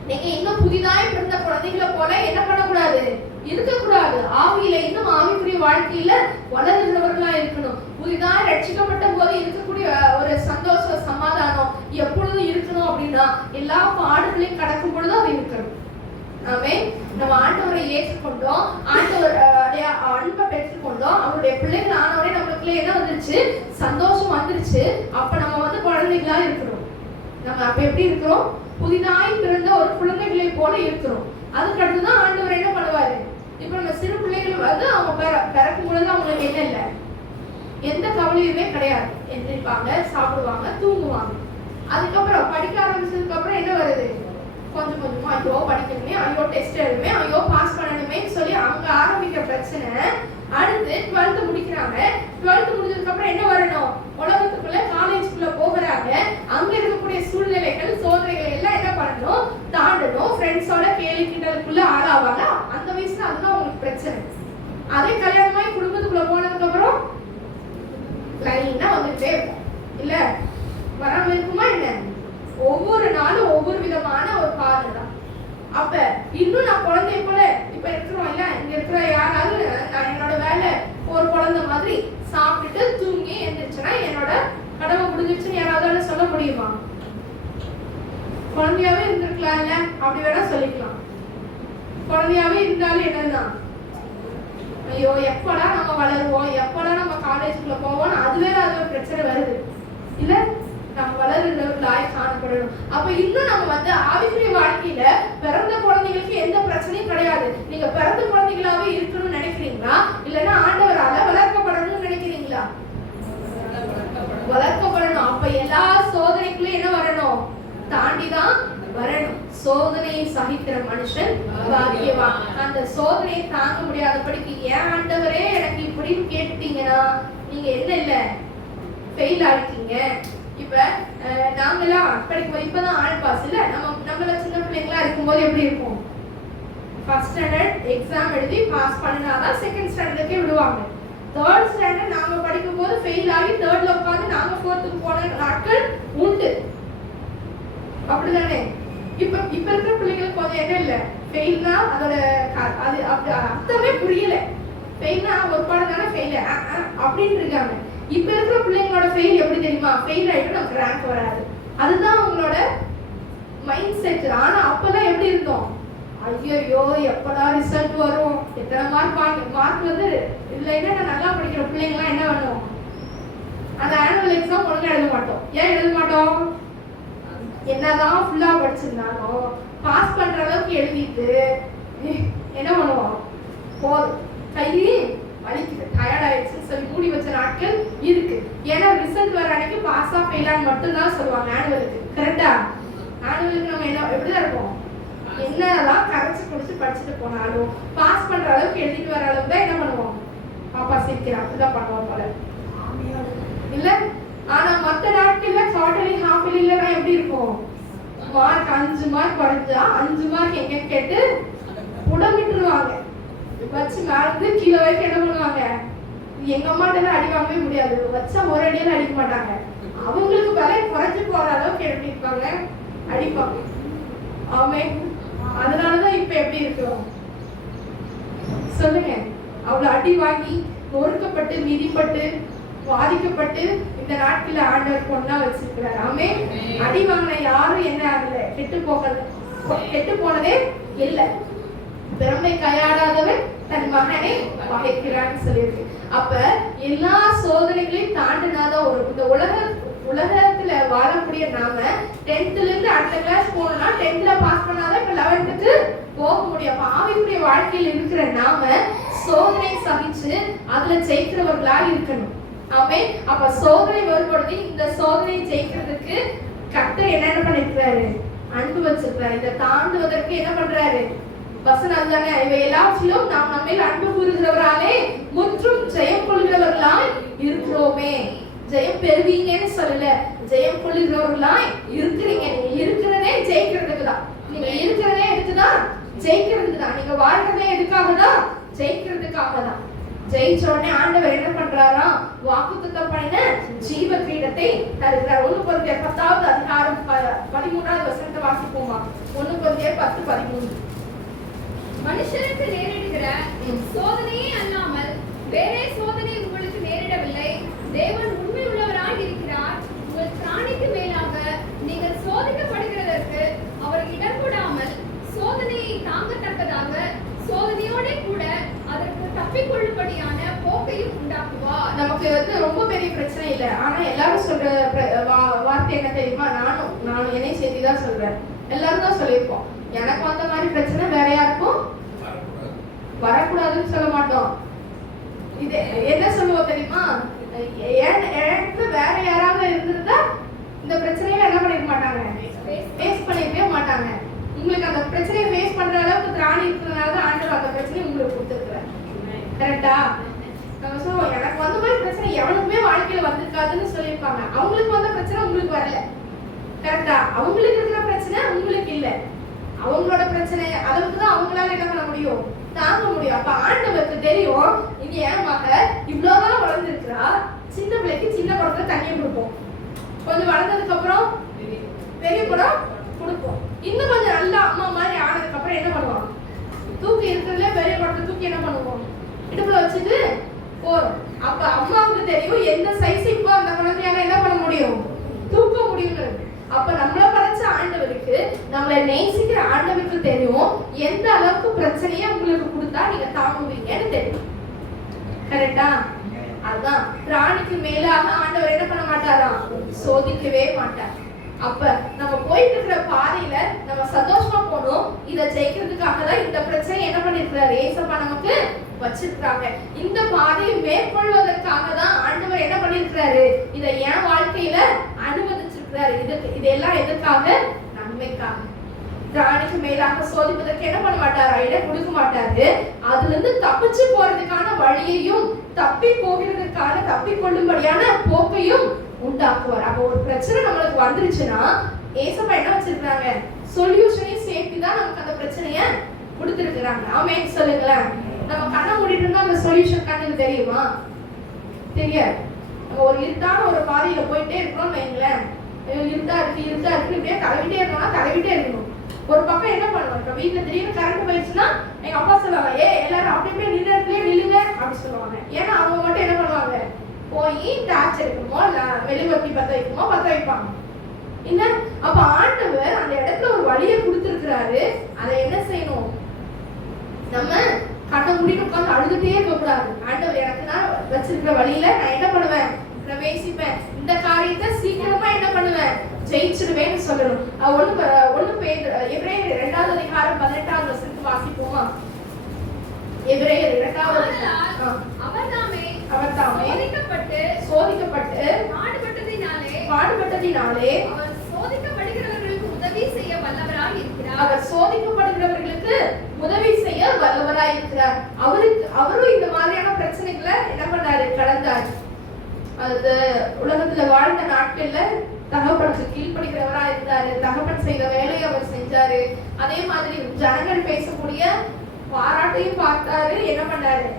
நீங்க இன்னும் புதிதாய் பிறந்த குழந்தைகளை போல என்ன பண்ணக்கூடாது? இருக்கக்கூடாது. ஆவியில இன்னும் ஆவிக்குரிய வாழ்க்கையில வளர்கிறவர்களா இருக்கணும். புதிதாய் ரட்சிக்கப்பட்ட போது இருக்கக்கூடிய ஒரு சந்தோஷ சமாதானம் எப்பொழுதும் இருக்கணும் அப்படின்னா எல்லா பாடுகளையும் கடக்கும் பொழுது அது இருக்கணும். ஆமென். நம்ம ஆண்டவரை ஏற்றுக்கொண்டோம், ஆண்டவர் அன்பை பெற்றுக்கொண்டோம், அவருடைய பிள்ளைகள் ஆனவரே நம்மளுக்குள்ள என்ன வந்துருச்சு? சந்தோஷம் வந்துருச்சு. அப்ப நம்ம வந்து குழந்தைகளா இருக்கிறோம். நம்ம அப்ப எப்படி இருக்கிறோம்? புதிதாய் பிறந்த ஒரு குழந்தைகளை போல இருக்கிறோம். அதுக்கு அடுத்துதான் ஆண்டவர் என்ன பண்ணுவாரு? இப்ப நம்ம சிறு பிள்ளைகள் வந்து அவங்க பிறக்கும் பொழுது அவங்களுக்கு என்ன இல்லை, எந்த கவலையுமே கிடையாது. எந்திரிப்பாங்க, சாப்பிடுவாங்க, தூங்குவாங்க. அதுக்கப்புறம் படிக்க ஆரம்பிச்சதுக்கு அப்புறம் என்ன வருது? கொஞ்சம் கொஞ்சமா ஐயோ படிக்கணுமே, ஐயோ டெஸ்ட் எழுதுமே, ஐயோ பாஸ் பண்ணணுமே சொல்லி அங்க ஆரம்பிக்கிற பிரச்சனை. அடுத்து 12th முடிக்கிறாங்க. 12th முடிஞ்சதுக்கு அப்புறம் என்ன வரணும்? உலகத்துக்குள்ள காலேஜ்க்குள்ள போகிறாங்க. அங்க இருக்கக்கூடிய சூழ்நிலைகள், சோதனைகள் எல்லாம் என்ன பண்ணணும்? தாண்டணும். ஃப்ரெண்ட்ஸோட கேலி கிண்டலுக்குள்ள ஆளாவாங்க. அந்த வயசுல அதுதான் உங்களுக்கு பிரச்சனை. அதே கல்யாணமாய் குடும்பத்துக்குள்ள போனதுக்கு அப்புறம் லைனா வந்துட்டே இருக்கும். இல்ல வராம இருக்குமா என்ன? ஒவ்வொரு நாளும் ஒவ்வொரு விதமான ஒரு பாதை தான். அப்ப இன்னும் நான் குழந்தைய போல இப்ப இருக்கிறோம் இல்ல, இங்க இருக்கிற யாராவது நான் என்னோட வேலை ஒரு குழந்தை மாதிரி சாப்பிட்டுட்டு தூங்கி எந்திரிச்சுன்னா என்னோட கடமை முடிஞ்சிருச்சுன்னு யாராவது சொல்ல முடியுமா? குழந்தையாவே இருந்திருக்கலாம்ல. அப்படி வேணா சொல்லிக்கலாம். குழந்தையாவே இருந்தாலும் என்னதான், ஐயோ எப்படா நம்ம வளருவோம், எப்படா நம்ம காலேஜுக்குள்ள போவோம், அது வேற அது ஒரு பிரச்சனை வருது இல்ல. நம்ம வளருகிறவர்களாய் காணப்படணும். அப்ப இன்னும் நம்ம வந்து ஆவிக்குரிய வாழ்க்கையில பிறந்த குழந்தைகளுக்கு எந்த பிரச்சனையும் கிடையாது. நீங்க பிறந்த குழந்தைகளாவே இருக்கணும்னு நினைக்கிறீங்களா, இல்லைன்னா ஆண்டவரால வளர்க்கப்படணும்னு நினைக்கிறீங்களா? வளர்க்கப்படணும். அப்ப எல்லா சோதனைக்குள்ளயும் என்ன வரணும், தாண்டிதான் வரணும். சோதனையை சகிக்கிற மனுஷன் பாக்கியவான். அந்த சோதனையை தாங்க முடியாதபடிக்கு ஏன் ஆண்டவரே எனக்கு இப்படின்னு கேட்டுட்டீங்கன்னா நீங்க என்ன இல்ல ஃபெயில் ஆகிட்டீங்க. இப்ப நாங்கெல்லாம் படிக்கும்போது இப்பதான் ஆல் பாஸ் இல்ல, நம்மள சின்ன பிள்ளைங்களா இருக்கும்போது எப்படி இருக்கும், ஃபர்ஸ்ட் ஸ்டாண்டர்ட் எக்ஸாம் எழுதி பாஸ் பண்ணாதான் செகண்ட் ஸ்டாண்டர்டுக்கே விடுவாங்க. தேர்ட் ஸ்டாண்டர்ட் நாங்க படிக்கும் போது ஃபெயில் ஆகி தேர்ட்ல உட்காந்து நாங்க ஃபோர்த்துக்கு போன நாட்கள் உண்டு. அப்படிதானே? இப்ப இருக்கிற பிள்ளைங்களுக்கு கொஞ்சம் என்ன இல்ல, ஃபெயில்னா அதோட அது அர்த்தமே புரியல. ஃபெயில்னா ஒரு பாடம் தானே ஃபெயில் அப்படின்னு இருக்காங்க. இப்ப இருக்கிற பிள்ளைங்களோட ஃபெயில் எப்படி தெரியுமா, ஃபெயில் ஆயிட்டு நமக்கு ரேங்க் வராது, அதுதான் அவங்களோட மைண்ட் செட். ஆனா அப்பெல்லாம் எப்படி இருந்தோம், ஐயோ எப்படா ரிசல்ட் வரும், எத்தனை மார்க் வந்து இல்லைன்னா நல்லா படிக்கிற பிள்ளைங்கலாம் என்ன பண்ணுவோம், அந்த ஆனுவல் எக்ஸாம் ஒழுங்கா எழுத மாட்டோம். ஏன் எழுத மாட்டோம், என்னதான் ஃபுல்லா படிச்சிருந்தாலும் பாஸ் பண்ற அளவுக்கு எழுதிட்டு என்ன பண்ணுவோம், போதும் கையே வலிக்குது டயர்ட் ஆயிடுச்சுன்னு சொல்லி மூடி வச்ச நாட்கள் இருக்கு. ஏன்னா ரிசல்ட் வர அன்னைக்கு பாஸா ஃபெயிலான்னு மட்டும்தான் சொல்லுவாங்க ஆனுவலுக்கு. கரெக்டா? ஆனுவலுக்கு நம்ம என்ன எப்படிதான் இருப்போம், என்னதான் கரைச்சு குடிச்சு படிச்சுட்டு போனாலும் பாஸ் பண்ற அளவுக்கு எழுதிட்டு வர அளவுக்கு தான் என்ன பண்ணுவோம், பாப்பா சிரிக்கிறா அப்படிதான் பண்ணுவோம் போல இல்ல. ஆனா மத்த நாட்கள்ல குவார்டர்லி ஹாஃப் இயர்லில எப்படி இருக்கும், மார்க் 5 மார்க் குறைஞ்சா 5 மார்க் எங்க கேட்டு புடமிட்டுருவாங்க, வச்சு மேலே கீழே வரைக்கும் என்ன பண்ணுவாங்க. எங்க அம்மாட்ட அடி வாங்கவே முடியாது, வச்சா ஒரு அடியால அடிக்க மாட்டாங்க, அவங்களுக்கு விலை குறைஞ்சு போற அளவுக்கு எப்படி இருப்பாங்க, அடிப்பாங்க. ஆமே. அதனாலதான் இப்ப எப்படி இருக்கிறோம் சொல்லுங்க. அவ்வளவு அடி வாங்கி நொறுக்கப்பட்டு மிதிப்பட்டு பாதிக்கப்பட்டு இந்த நாட்கள்ல ஆண்டவர் பொண்ணா வச்சிருக்கிறார். ஆமே. அடி வாங்கின யாரும் என்ன ஆகல, கெட்டு போனதே இல்ல. திறமை கையாடாதவன் தன் மகனை பகைக்கிறான்னு சொல்லியிருக்கு. அப்ப எல்லா சோதனைகளையும் தாண்டினாதான் ஒரு இந்த உலகத்துல வாழக்கூடிய நாம 10th இருந்து அடுத்த கிளாஸ் போனோம்னா 10th பாஸ் பண்ணாதான் இப்ப 11th போக முடியும். அப்ப ஆவிக்குரிய வாழ்க்கையில் இருக்கிற நாம சோதனை சகிச்சு அதுல ஜெயிக்கிறவர்களா இருக்கணும். ஆமே. அப்ப சோதனை வரும்பொழுது இந்த சோதனை ஜெயிக்கிறதுக்கு கர்த்தர் என்ன பண்ணிருக்கிறாரு, அன்பு வச்சிருக்கிறாரு. இதை தாண்டுவதற்கு என்ன பண்றாரு, வசனம் அதுதானே, இவை எல்லாவற்றிலும் நாம் நம்மில் அன்பு கூறுகிறவராலே முற்றும் ஜெயம் கொள்கிறவர்களாய் இருக்கிறோமே. ஜெயம் பெறுவீங்கன்னு சொல்லல, ஜெயம் கொள்கிறவர்களாய் இருக்கிறீங்க. நீங்க இருக்கிறதே ஜெயிக்கிறதுக்கு தான், நீங்க இருக்கிறதே எதுக்குதான், ஜெயிக்கிறதுக்கு தான். நீங்க வாழ்றதே எதுக்காக தான், ஜெயிக்கிறதுக்காக தான். ஜெயிச்ச உடனே ஆண்டவர் என்ன பண்றாரா, வாக்குத்தத்தம் பண்ணின ஜீவ கிரீடத்தை தருகிறார். 1 கொரிந்தியர் 10வது அதிகாரம் 13வது வசனத்தை வாசிப்போமா. 1 கொரிந்தியர் 10:13. மனுஷருக்கு நேரிடுகிற சோதனையே அல்லாமல் வேறே சோதனை உங்களுக்கு நேரிடவில்லை. தேவன் உண்மை உள்ளவராய் இருக்கிறார். உங்கள் பிராணிக்கு மேலாக நீங்கள் சோதிக்கப்படுகிறதற்கு அவர் இடம் கொடாமல் சோதனையை தாங்கத்தக்கதாக சோதனையோட கூட அதற்கு தப்பிக்கொள்ளும்படியான போக்கையும் உண்டாக்குவார். நமக்கு ரொம்ப பெரிய பிரச்சனை இல்லை. ஆனா எல்லாரும் சொல்ற வார்த்தை என்ன தெரியுமா, நானும் என்னை செய்திதான் சொல்றேன். எல்லாரும் தான் சொல்லியிருப்போம், எனக்கு வந்த மாதிரி பிரச்சனை வேற யாருக்கும் வரக்கூடாதுன்னு சொல்ல மாட்டோம். இது என்ன சொல்லுவோம் தெரியுமா, வேற யாராவது இருந்திருந்தா இந்த பிரச்சனையில என்ன பண்ணிருக்க மாட்டாங்க, ஃபேஸ் பண்ணிருக்கவே மாட்டாங்க. உங்களுக்கு அந்த பிரச்சனையை ஃபேஸ் பண்ற அளவுக்கு திராணி இருக்கிறதுனால ஆண்டவர் அந்த பிரச்சனையை உங்களுக்கு கொடுத்துருக்குறாரு. கரெக்டா? நம்ம சொல்லுவோம், எனக்கு வந்த மாதிரி பிரச்சனை எவனுக்குமே வாழ்க்கையில வந்திருக்காதுன்னு சொல்லியிருப்பாங்க. அவங்களுக்கு வந்த பிரச்சனை உங்களுக்கு வரல. கரெக்டா? அவங்களுக்கு இருக்கிற பிரச்சனை உங்களுக்கு இல்ல. அவங்களோட பிரச்சனை அளவுக்கு தான் அவங்களால என்ன பண்ண முடியும், தாங்க முடியும். அப்ப ஆண்டவருக்கு தெரியும், இது என் மக இவ்வளவுதான் வளர்ந்துருக்கிறா, சின்ன பிள்ளைக்கு சின்ன குடத்துல தண்ணியை கொடுப்போம், கொஞ்சம் வளர்ந்ததுக்கு அப்புறம் பெரிய குடம் கொடுப்போம், இன்னும் கொஞ்சம் நல்லா அம்மா மாதிரி ஆனதுக்கு அப்புறம் என்ன பண்ணுவோம், தூக்கி இருக்கிறதுல பெரிய குடத்தை தூக்கி என்ன பண்ணுவோம், இடுப்புல வச்சுட்டு போறோம். அப்ப அம்மாவுக்கு தெரியும் எந்த சைஸ் இப்போ அந்த குழந்தையால என்ன பண்ண முடியும், தூக்க முடியும். அப்ப நம்மள படைச்ச ஆண்டவர் ஆண்டவருக்கு, நம்மளை நேசிக்கிற ஆண்டவருக்கு தெரியும் எந்த அளவுக்கு பிரச்சனையை உங்களுக்கு கொடுத்தா நீங்க தாங்குவீங்கன்னு தெரியும். கரெக்டா? அதான் பிராணிக்கு மேலாக ஆண்டவர் என்ன பண்ண மாட்டாராம், சோதிக்கவே மாட்டார். அப்ப நம்ம போயிட்டு இருக்கிற பாதையில நம்ம சந்தோஷமா போனோம். இதை ஜெயிக்கிறதுக்காக தான் இந்த பிரச்சனை என்ன பண்ணிருக்கிறாரு, ஏசப்பா நமக்கு வச்சிருக்காங்க. இந்த பாதையை மேற்கொள்வதற்காக தான் ஆண்டவர் என்ன பண்ணிருக்கிறாரு, இதை என் வாழ்க்கையில அனுமதிச்சிருக்கிறாரு. இதெல்லாம் எதற்காக, நன்மைக்காக. பிராணிக்கு மேலாக சோதிப்பதற்கு என்ன பண்ண மாட்டாரா, இடம் கொடுக்க மாட்டாரு. அதுல இருந்து தப்பிச்சு போறதுக்கான வழியையும் தப்பி போகிறதுக்கான தப்பி கொள்ளும்படியான போக்கையும் உண்டாக்குவார். அப்போ ஒரு பிரச்சனை நம்மளுக்கு வந்துருச்சுன்னா ஏசப்பா என்ன வச்சிருக்காங்க, சொல்யூஷனையும் சேர்த்து தான் நமக்கு அந்த பிரச்சனைய கொடுத்துருக்குறாங்க. ஆமென் சொல்லுங்களேன். நம்ம கண்ணை மூடிட்டு இருந்தா அந்த சொல்யூஷன் கண்ணுக்கு தெரியுமா? தெரியாது. நம்ம ஒரு இருட்டான ஒரு பாதையில போயிட்டே இருக்கோம்னு வைங்களேன், இருட்டா இருக்கு இப்படியே தடவிட்டே இருக்கோம்னா தடவிட்டே இருக்கணும். ஒரு பக்கம் என்ன பண்ணுவோம், இப்போ வீட்டுல திடீர்னு கரண்ட் போயிடுச்சுன்னா எங்க அப்பா சொல்லுவாங்க, எல்லாரும் அப்படியே நில்லுங்க அப்படி சொல்லுவாங்க. ஏன்னா அவங்க மட்டும் என்ன பண்ணுவாங்க, போய் டார்ச் எடுக்கணுமோ இல்ல மெழுகுவர்த்தி பத்த வைப்பாங்க. என்ன அப்ப ஆண்டவர் அந்த இடத்துல ஒரு வழியை கொடுத்திருக்கிறாரு. அதை என்ன செய்யணும், நம்ம கண்ணை மூடிட்டு உட்காந்து அழுதுட்டே இருக்க கூடாது. ஆண்டவர் எனக்கு நான் வச்சிருக்கிற வழியில நான் என்ன பண்ணுவேன், பிரவேசிப்பேன். இந்த காரியத்தை சீக்கிரமா என்ன பண்ணுவேன், ஜெயிச்சிருவேன்னு சொல்லணும். எபிரேயர் 2வது அதிகாரம் 18வது வசனத்தை வாசிப்போமா? எபிரேயர் 2வது அவர் தாமே சோதிக்கப்பட்டு பாடுபட்டதினாலே அவர் சோதிக்கப்படுகிறவர்களுக்கு உதவி செய்ய வல்லவராய் இருக்கிறார். அவர் சோதிக்கப்படுகிறவர்களுக்கு உதவி செய்ய வல்லவராய் இருக்கிறார். அவரும் இந்த மாதிரியான பிரச்சனைகளை என்ன பண்ணாரு, கடந்தார். அது உலகத்துல வாழ்ந்த நாட்கள்ல தகப்பனுக்கு கீழ்ப்படுகிறவரா இருந்தாரு. தகப்பன் செய்த வேலையை அவர் செஞ்சாரு. அதே மாதிரி ஜனங்கள் பேசக்கூடிய பாராட்டையும் பார்த்தாரு. என்ன பண்ணாரு,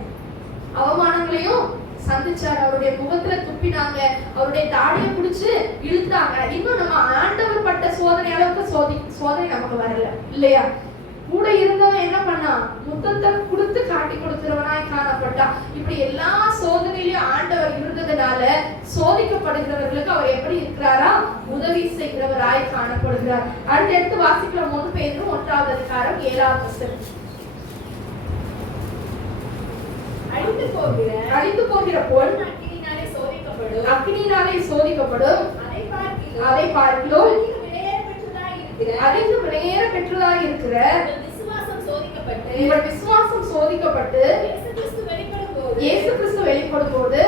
அவமானங்களையும் சந்திச்சாரு. அவருடைய முகத்துல துப்பினாங்க, அவருடைய தாடியை பிடிச்சு இழுத்தாங்க. இன்னும் நம்ம ஆண்டவர் பட்ட சோதனை அளவுக்கு சோதனை நமக்கு வரல இல்லையா? கூட இருந்தவன் என்ன பண்ணா, முத்தத்தை கொடுத்து காட்டி கொடுக்கிறவனாய் காணப்பட்டான். இப்படி எல்லா சோதனையிலும் ஆண்டவர் இருந்ததுனால சோதிக்கப்படுகிறவர்களுக்கு அவர் எப்படி இருக்கிறாரா, உதவி செய்கிறவராய் காணப்படுகிறார். அடுத்து வாசிக்கிற 1 பேதுரு 1வது அதிகாரம் 7வது வசனம். அழிந்து போகிற பொன் அக்கினியினாலே சோதிக்கப்படும். அதை பார்க்கிலும் அதிக விலையேற பெற்றதாய் இருக்கிற உங்கள் விசுவாசம் சோதிக்கப்பட்டு இயேசு கிறிஸ்து வெளிப்படும் போது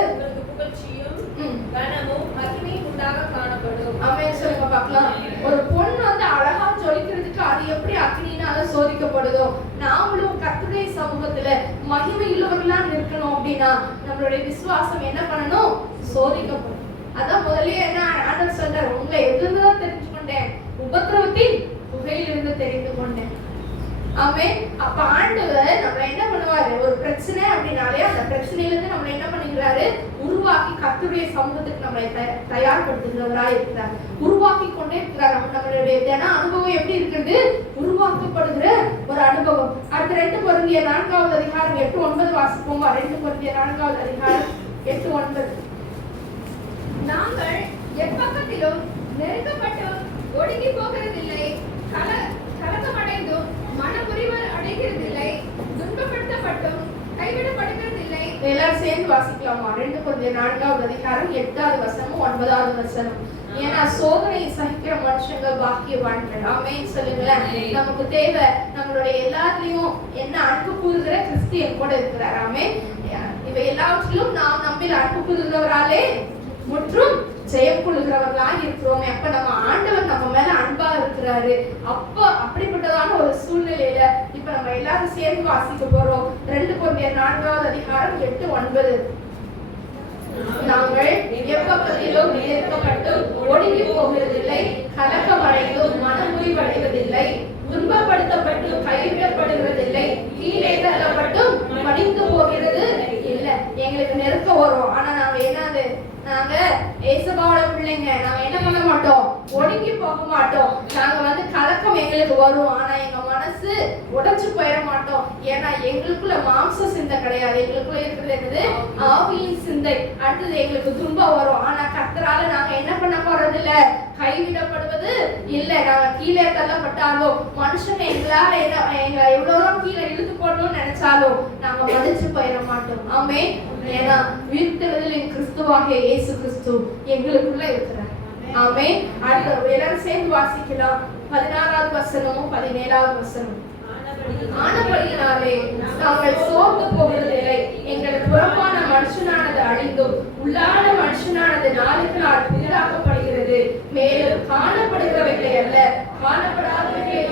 ஆமென் சொல்லுங்க பார்க்கலாம். ஒரு பொன் வந்து அழகா ஜொலிக்கிறதுக்கு அது எப்படி அக்னியினால சோதிக்கப்படுதோ, நாமளும் கர்த்தருடைய சமூகத்துல மகிமை உள்ளவர்களா இருக்கணும் அப்படின்னா நம்மளுடைய விசுவாசம் என்ன பண்ணணும், சோதிக்கப்படும். அதான் முதல்ல என்ன ஆண்டவர் சொல்றாரு, உங்களை எதிர்ந்துதான் தெரிஞ்சுக்கொண்டேன், உபத்திரவத்தின் புகையிலிருந்து தெரிந்து கொண்டேன். ஆமென். அப்ப ஆண்டவர் நம்ம என்ன பண்ணுவாரு, ஒரு பிரச்சனை அப்படின்னாலே அந்த பிரச்சனையில இருந்து நம்ம என்ன பண்ணுகிறாரு, உருவாக்கி கர்த்தருடைய சமூகத்துக்கு நம்மளை தயார்படுத்துகிறவராய் இருக்கிறார். உருவாக்கி கொண்டே இருக்கிறார். நம்மளுடைய தின அனுபவம் எப்படி இருக்கிறது, உருவாக்கப்படுகிற ஒரு அனுபவம். அடுத்த 2 கொரிந்தியர் 4வது அதிகாரம் 8-9 வாசிப்போமா? 2 கொரிந்தியர் 4வது அதிகாரம் 8-9. நாங்கள் எப்பக்கத்திலும் நெருக்கப்பட்டும் ஒடுங்கி போகிறதில்லை, கலக்கமடைந்தும் மனமுறிவு அடைகிறதில்லை, துன்பப்படுத்தப்பட்டும் கைவிடப்படுகிறதில்லை. எல்லாரும் சேர்ந்து வாசிக்கலாமா? 2 கொரிந்தியர் 4வது அதிகாரம் 8வது வசனம் 9வது வசனம். ஏன்னா சோதனை சகிக்கிற மனுஷங்க பாக்கியவான்கள். ஆமென் சொல்லுங்களேன். நமக்கு தேவை நம்மளுடைய எல்லாத்துலயும் என்ன அன்பு கூறுகிற கிறிஸ்தியன் கூட இருக்கிறார். ஆமென். இவை எல்லாவற்றிலும் நாம் நம்மில் அன்பு கூறுகிறவராலே முற்றும் ஜெயம் கொள்ளுகிறவர்களாக இருக்கிறோமே. அப்ப நம்ம ஆண்டவர் நம்ம மேல அன்பா இருக்கிறாரு. அப்ப அப்படிப்பட்டதான ஒரு சூழ்நிலையில இப்ப நம்ம எல்லாரும் சேர்ந்து வாசிக்க போறோம். 2 கொரிந்தியர் 4வது அதிகாரம் 8-9. நாங்கள் எப்பக்கத்திலும் நெருக்கப்பட்டும் ஒடுங்கி போகிறதில்லை, கலக்கமடைந்தும் மனமுறிவடைவதில்லை, துன்பப்படுத்தப்பட்டு கைவிடப்படுகிறதில்லை, கீழே தள்ளப்பட்டும் மடிந்து போகிறது இல்லை. எங்களுக்கு நெருக்க வரும், ஆனா நாங்க என்னது, நாங்க ஏசப்பாவோட பிள்ளைங்க, நாங்க என்ன பண்ண மாட்டோம், ஒடுங்கி போக மாட்டோம். நாங்க வந்து கலக்கம் எங்களுக்கு வரும், ஆனா எங்க மனசு உடைச்சு போயிட மாட்டோம். ஏன்னா எங்களுக்குள்ள மாம்ச சிந்தை கிடையாது, எங்களுக்குள்ள இருக்கிறது என்னது? ஆவியின் சிந்தை. அடுத்தது எங்களுக்கு துன்பம் வரும், ஆனா கர்த்தரால நாங்க என்ன பண்ண போறது இல்ல, கைவிடப்படுவது இல்ல. நாங்க கீழே தள்ளப்பட்டாலும் மனுஷன் எங்களால எங்களை எவ்வளவு கீழே இழுத்து போடணும்னு நினைச்சாலும் நாங்க மதிச்சு போயிட மாட்டோம். ஆமே. ஏன்னா உயிர்த்தெழுதலின் கிறிஸ்துவாகிய இயேசு கிறிஸ்து எங்களுக்குள்ள இருக்கிறார். ஆமே. அடுத்து எல்லாரும் சேர்ந்து வாசிக்கலாம். 16வது வசனமும் 17வது வசனமும். ஆனபடியினாலே நாங்கள் சோர்ந்து போகிறதில்லை, எங்கள் புறம்பான மனுஷனானது அழிந்தும் உள்ளான மனுஷனானது நாளுக்கு நாள் புதிதாக்கப்படுகிறது. மேலும் காணப்படுகிறவைகளை அல்ல, காணப்படாதவைகளை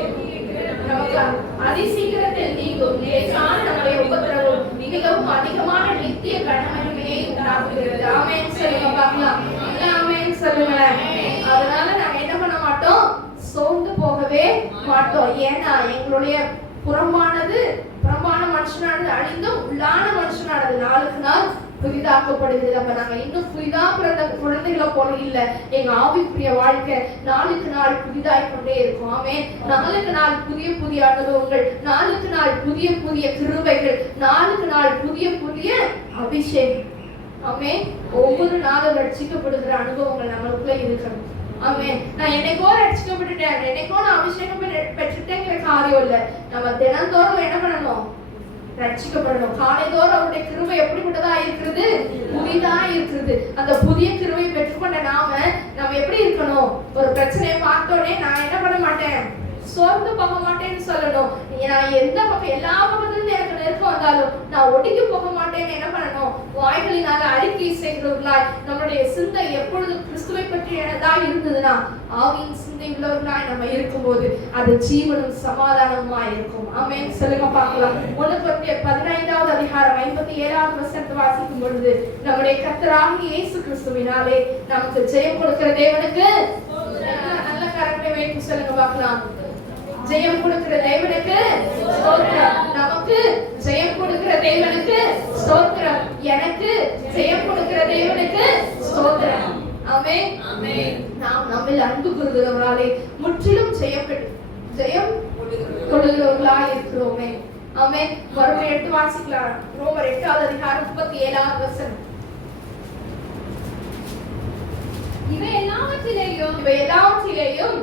நமக்கு அதிசீக்கிரத்தில் நீங்கும் லேசான நம்முடைய உபத்திரவும் மிகவும் அதிகமான நித்திய கனமகிமையை உண்டாக்குகிறது. ஆமென் சொல்லுங்க பார்க்கலாம். ஆமென் சொல்லுங்க. அதனால நாங்க என்ன பண்ண மாட்டோம், சோர்ந்து போகவே மாட்டோம். ஏன்னா எங்களுடைய புறம்பான மனுஷனானது அழிந்தும் உள்ளான மனுஷனானது நாளுக்கு நாள் புதிதாக்கப்படுகிறது. அப்ப நாங்க இன்னும் புதிதா பிறந்த குழந்தைகளை போல இல்ல, எங்க ஆவிக்குரிய வாழ்க்கை நாளுக்கு நாள் புதிதாய் கொண்டே இருக்கும். ஆமே. நாளுக்கு நாள் புதிய புதிய அனுபவங்கள், நாளுக்கு நாள் புதிய புதிய கிருபைகள், நாளுக்கு நாள் புதிய புதிய அபிஷேகம். ஆமே. ஒவ்வொரு நாளும் ரட்சிக்கப்படுகிற அனுபவங்கள் நம்மளுக்குள்ள இருக்கணும். ஆமே. நான் என்னைக்கோ ரட்சிக்கப்பட்டுட்டேன், என்னைக்கோ நான் அபிஷேகம் பெற்றுட்டேங்கிற காரியம் இல்ல. நம்ம தினந்தோறும் என்ன பண்ணணும், ரட்சிக்கப்படணும். காலைதோறும் அவருடைய கிருபை எப்படிப்பட்டதா இருக்கிறது, புதிதா இருக்கிறது. அந்த புதிய கிருபை பெற்றுக்கொண்ட நம்ம எப்படி இருக்கணும், ஒரு பிரச்சனையை பார்த்தோடனே நான் என்ன பண்ண மாட்டேன், சோர்ந்து போக மாட்டேன்னு சொல்லணும். நான் எந்த பக்கம் எல்லா பக்கத்துல எனக்கு நெருக்கம் வந்தாலும் நான் ஒடுங்கி போக மாட்டேன்னு என்ன பண்ணணும், வாய்களினால அறிக்கை செய்கிறவர்களாய் நம்மளுடைய சிந்தை எப்பொழுது கிறிஸ்துவை பற்றியதா இருந்ததுன்னா, ஆவியின் சிந்தை உள்ளவர்களாய் நம்ம இருக்கும்போது அது ஜீவனும் சமாதானமா இருக்கும். ஆமென் சொல்லுங்க பார்க்கலாம். 1 கொரிந்தியர் 15வது அதிகாரம் 57வது வசனத்தை வாசிக்கும் பொழுது, நம்முடைய கர்த்தராகிய இயேசு கிறிஸ்துவினாலே நமக்கு ஜெயம் கொடுக்கிற தேவனுக்கு நல்ல கரங்களை வைத்து சொல்லுங்க பார்க்கலாம். ஜெயம் கொடுக்கிற தேவனுக்கு ஸ்தோத்திரம். நமக்கு ஜெயம் கொடுக்கிற தேவனுக்கு ஸ்தோத்திரம். எனக்கு ஜெயம் கொடுக்கிற தேவனுக்கு ஸ்தோத்திரம். ஆமென். ஆமென். நாம் நம்மில் அன்பு கூறுகிறவர்களாலே முற்றிலும் ஜெயம் கொடுக்கிறவர்களாய் இருக்கிறோமே. ஆமென். மறுபடியும் எடுத்து வாசிக்கலாம். ரோமர் 8வது அதிகாரம் 37வது வசனம். இவை எல்லாவற்றிலேயும்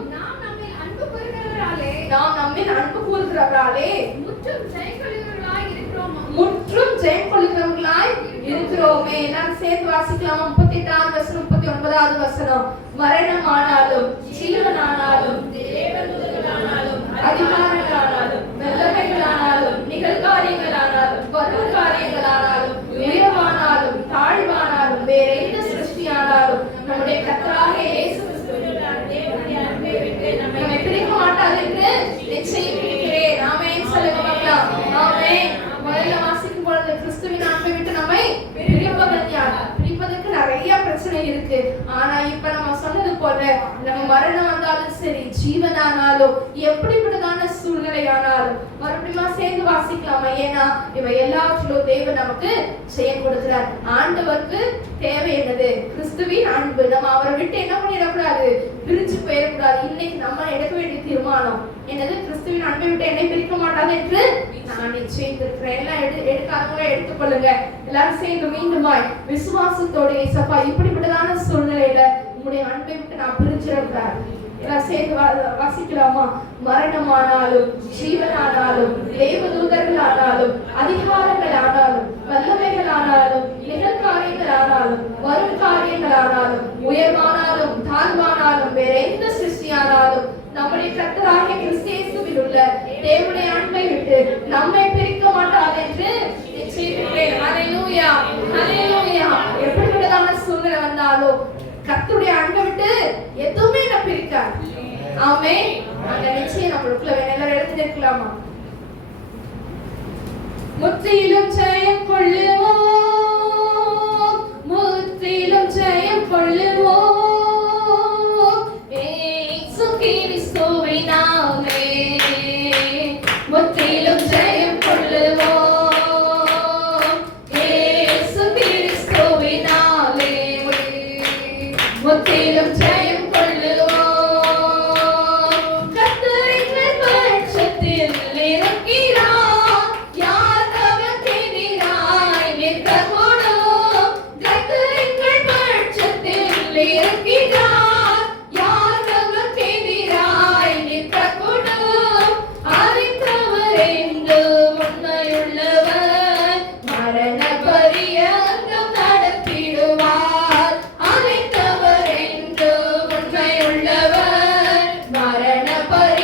நாம் நம்மில் அன்பு கூறுகிறவர்களாலே முற்றும் ஜெயம் கொள்கிறவர்களாய் இருக்கிறோமே. எல்லாரும் சேர்ந்து வாசிக்கலாம். 38வது வசனம் 39வது வசனம். மரணமானாலும் ஜீவனானாலும் தேவதூதர்களானாலும் அதிகாரங்களானாலும் வல்லமைகளானாலும் நிகழ்காரியங்களானாலும் வரும் காரியங்களானாலும் உயர்வானாலும் தாழ்வானாலும் வேற எந்த சிருஷ்டியானாலும் நம்முடைய கர்த்தராகிய இயேசு நம்மை பிரிக்க மாட்டார் என்று நிச்சயம் இருக்கிறேன். ஆமென் சொல்லுங்க பார்க்கலாம். ஆமென். முதல்ல வாசிக்கும் பொழுது கிறிஸ்துவின் அன்பை விட்டு நம்மை பிரிப்பவன் யார்? பிரிப்பதற்கு நிறைய பிரச்சனை இருக்கு. ஆனா இப்ப நம்ம சொன்னது போல நம்ம மரணம் வந்தாலும் சரி, ஜீவனானாலும் எப்படிப்பட்டதான சூழ்நிலை ஆனாலும் மறுபடியும் சேர்ந்து வாசிக்கலாமா? ஏன்னா இவை எல்லாவற்றிலும் தேவன் நமக்கு ஜெயம் கொடுக்கிறார். ஆண்டவருக்கு தேவை என்னது? கிறிஸ்துவின் அன்பு. நம்ம அவரை விட்டு என்ன பண்ணிடக்கூடாது, பிரிஞ்சு போயிடக்கூடாது. இன்னைக்கு நம்ம எடுக்க வேண்டிய தீர்மானம் என்னது? கிறிஸ்துவின் அன்பை விட்டு என்னை பிரிக்க மாட்டாது என்று நான் நிச்சயித்திருக்கிறேன். எல்லாம் எடுக்காதவங்க எடுத்துக்கொள்ளுங்க. எல்லாரும் சேர்ந்து மீண்டுமாய் விசுவாசத்தோடு ஏசப்பா இப்படிப்பட்டதான சூழ்நிலையில உங்களுடைய அன்பை விட்டு நான் பிரிஞ்சிடக்கூடாது. எல்லாம் சேர்ந்து வாசிக்கலாமா? மரணமானாலும் ஜீவனானாலும் தேவதூதர்கள் ஆனாலும் அதிகாரங்கள் ஆனாலும் வல்லமைகள் ஆனாலும் நிகழ்காரியங்கள் ஆனாலும் வரும் காரியங்கள் ஆனாலும் உயர்வானாலும் தாழ்வானாலும் வேற எந்த சிருஷ்டியானாலும் நம்முடைய கர்த்தராகிய கிறிஸ்து இயேசுவில் உள்ள தேவனுடைய அன்பை விட்டு நம்மை பிரிக்க மாட்டாது என்று நிச்சயிக்கிறேன். ஹல்லேலூயா, ஹல்லேலூயா. எப்படிப்பட்டதான சூழ்நிலை வந்தாலும் கர்த்தருடைய அன்பை விட்டு எதுவுமே நான் பிரிக்காது. ஆமென். அந்த நிச்சயம் நம்மளுக்குள்ள எல்லாரும் எடுத்து நிற்கலாமா? முற்றிலும் ஜெயம் கொள்ளுவோம், முற்றிலும் ஜெயம் கொள்ளுவோம். இயேசு கிறிஸ்துவினாலே முற்றிலும் ஜெயம் கொள்ளுவோம். இயேசு கிறிஸ்துவினாலே முற்றிலும் ஜெயம் கொள்ளுவோம். கர்த்தரின் பட்சத்தில் பரி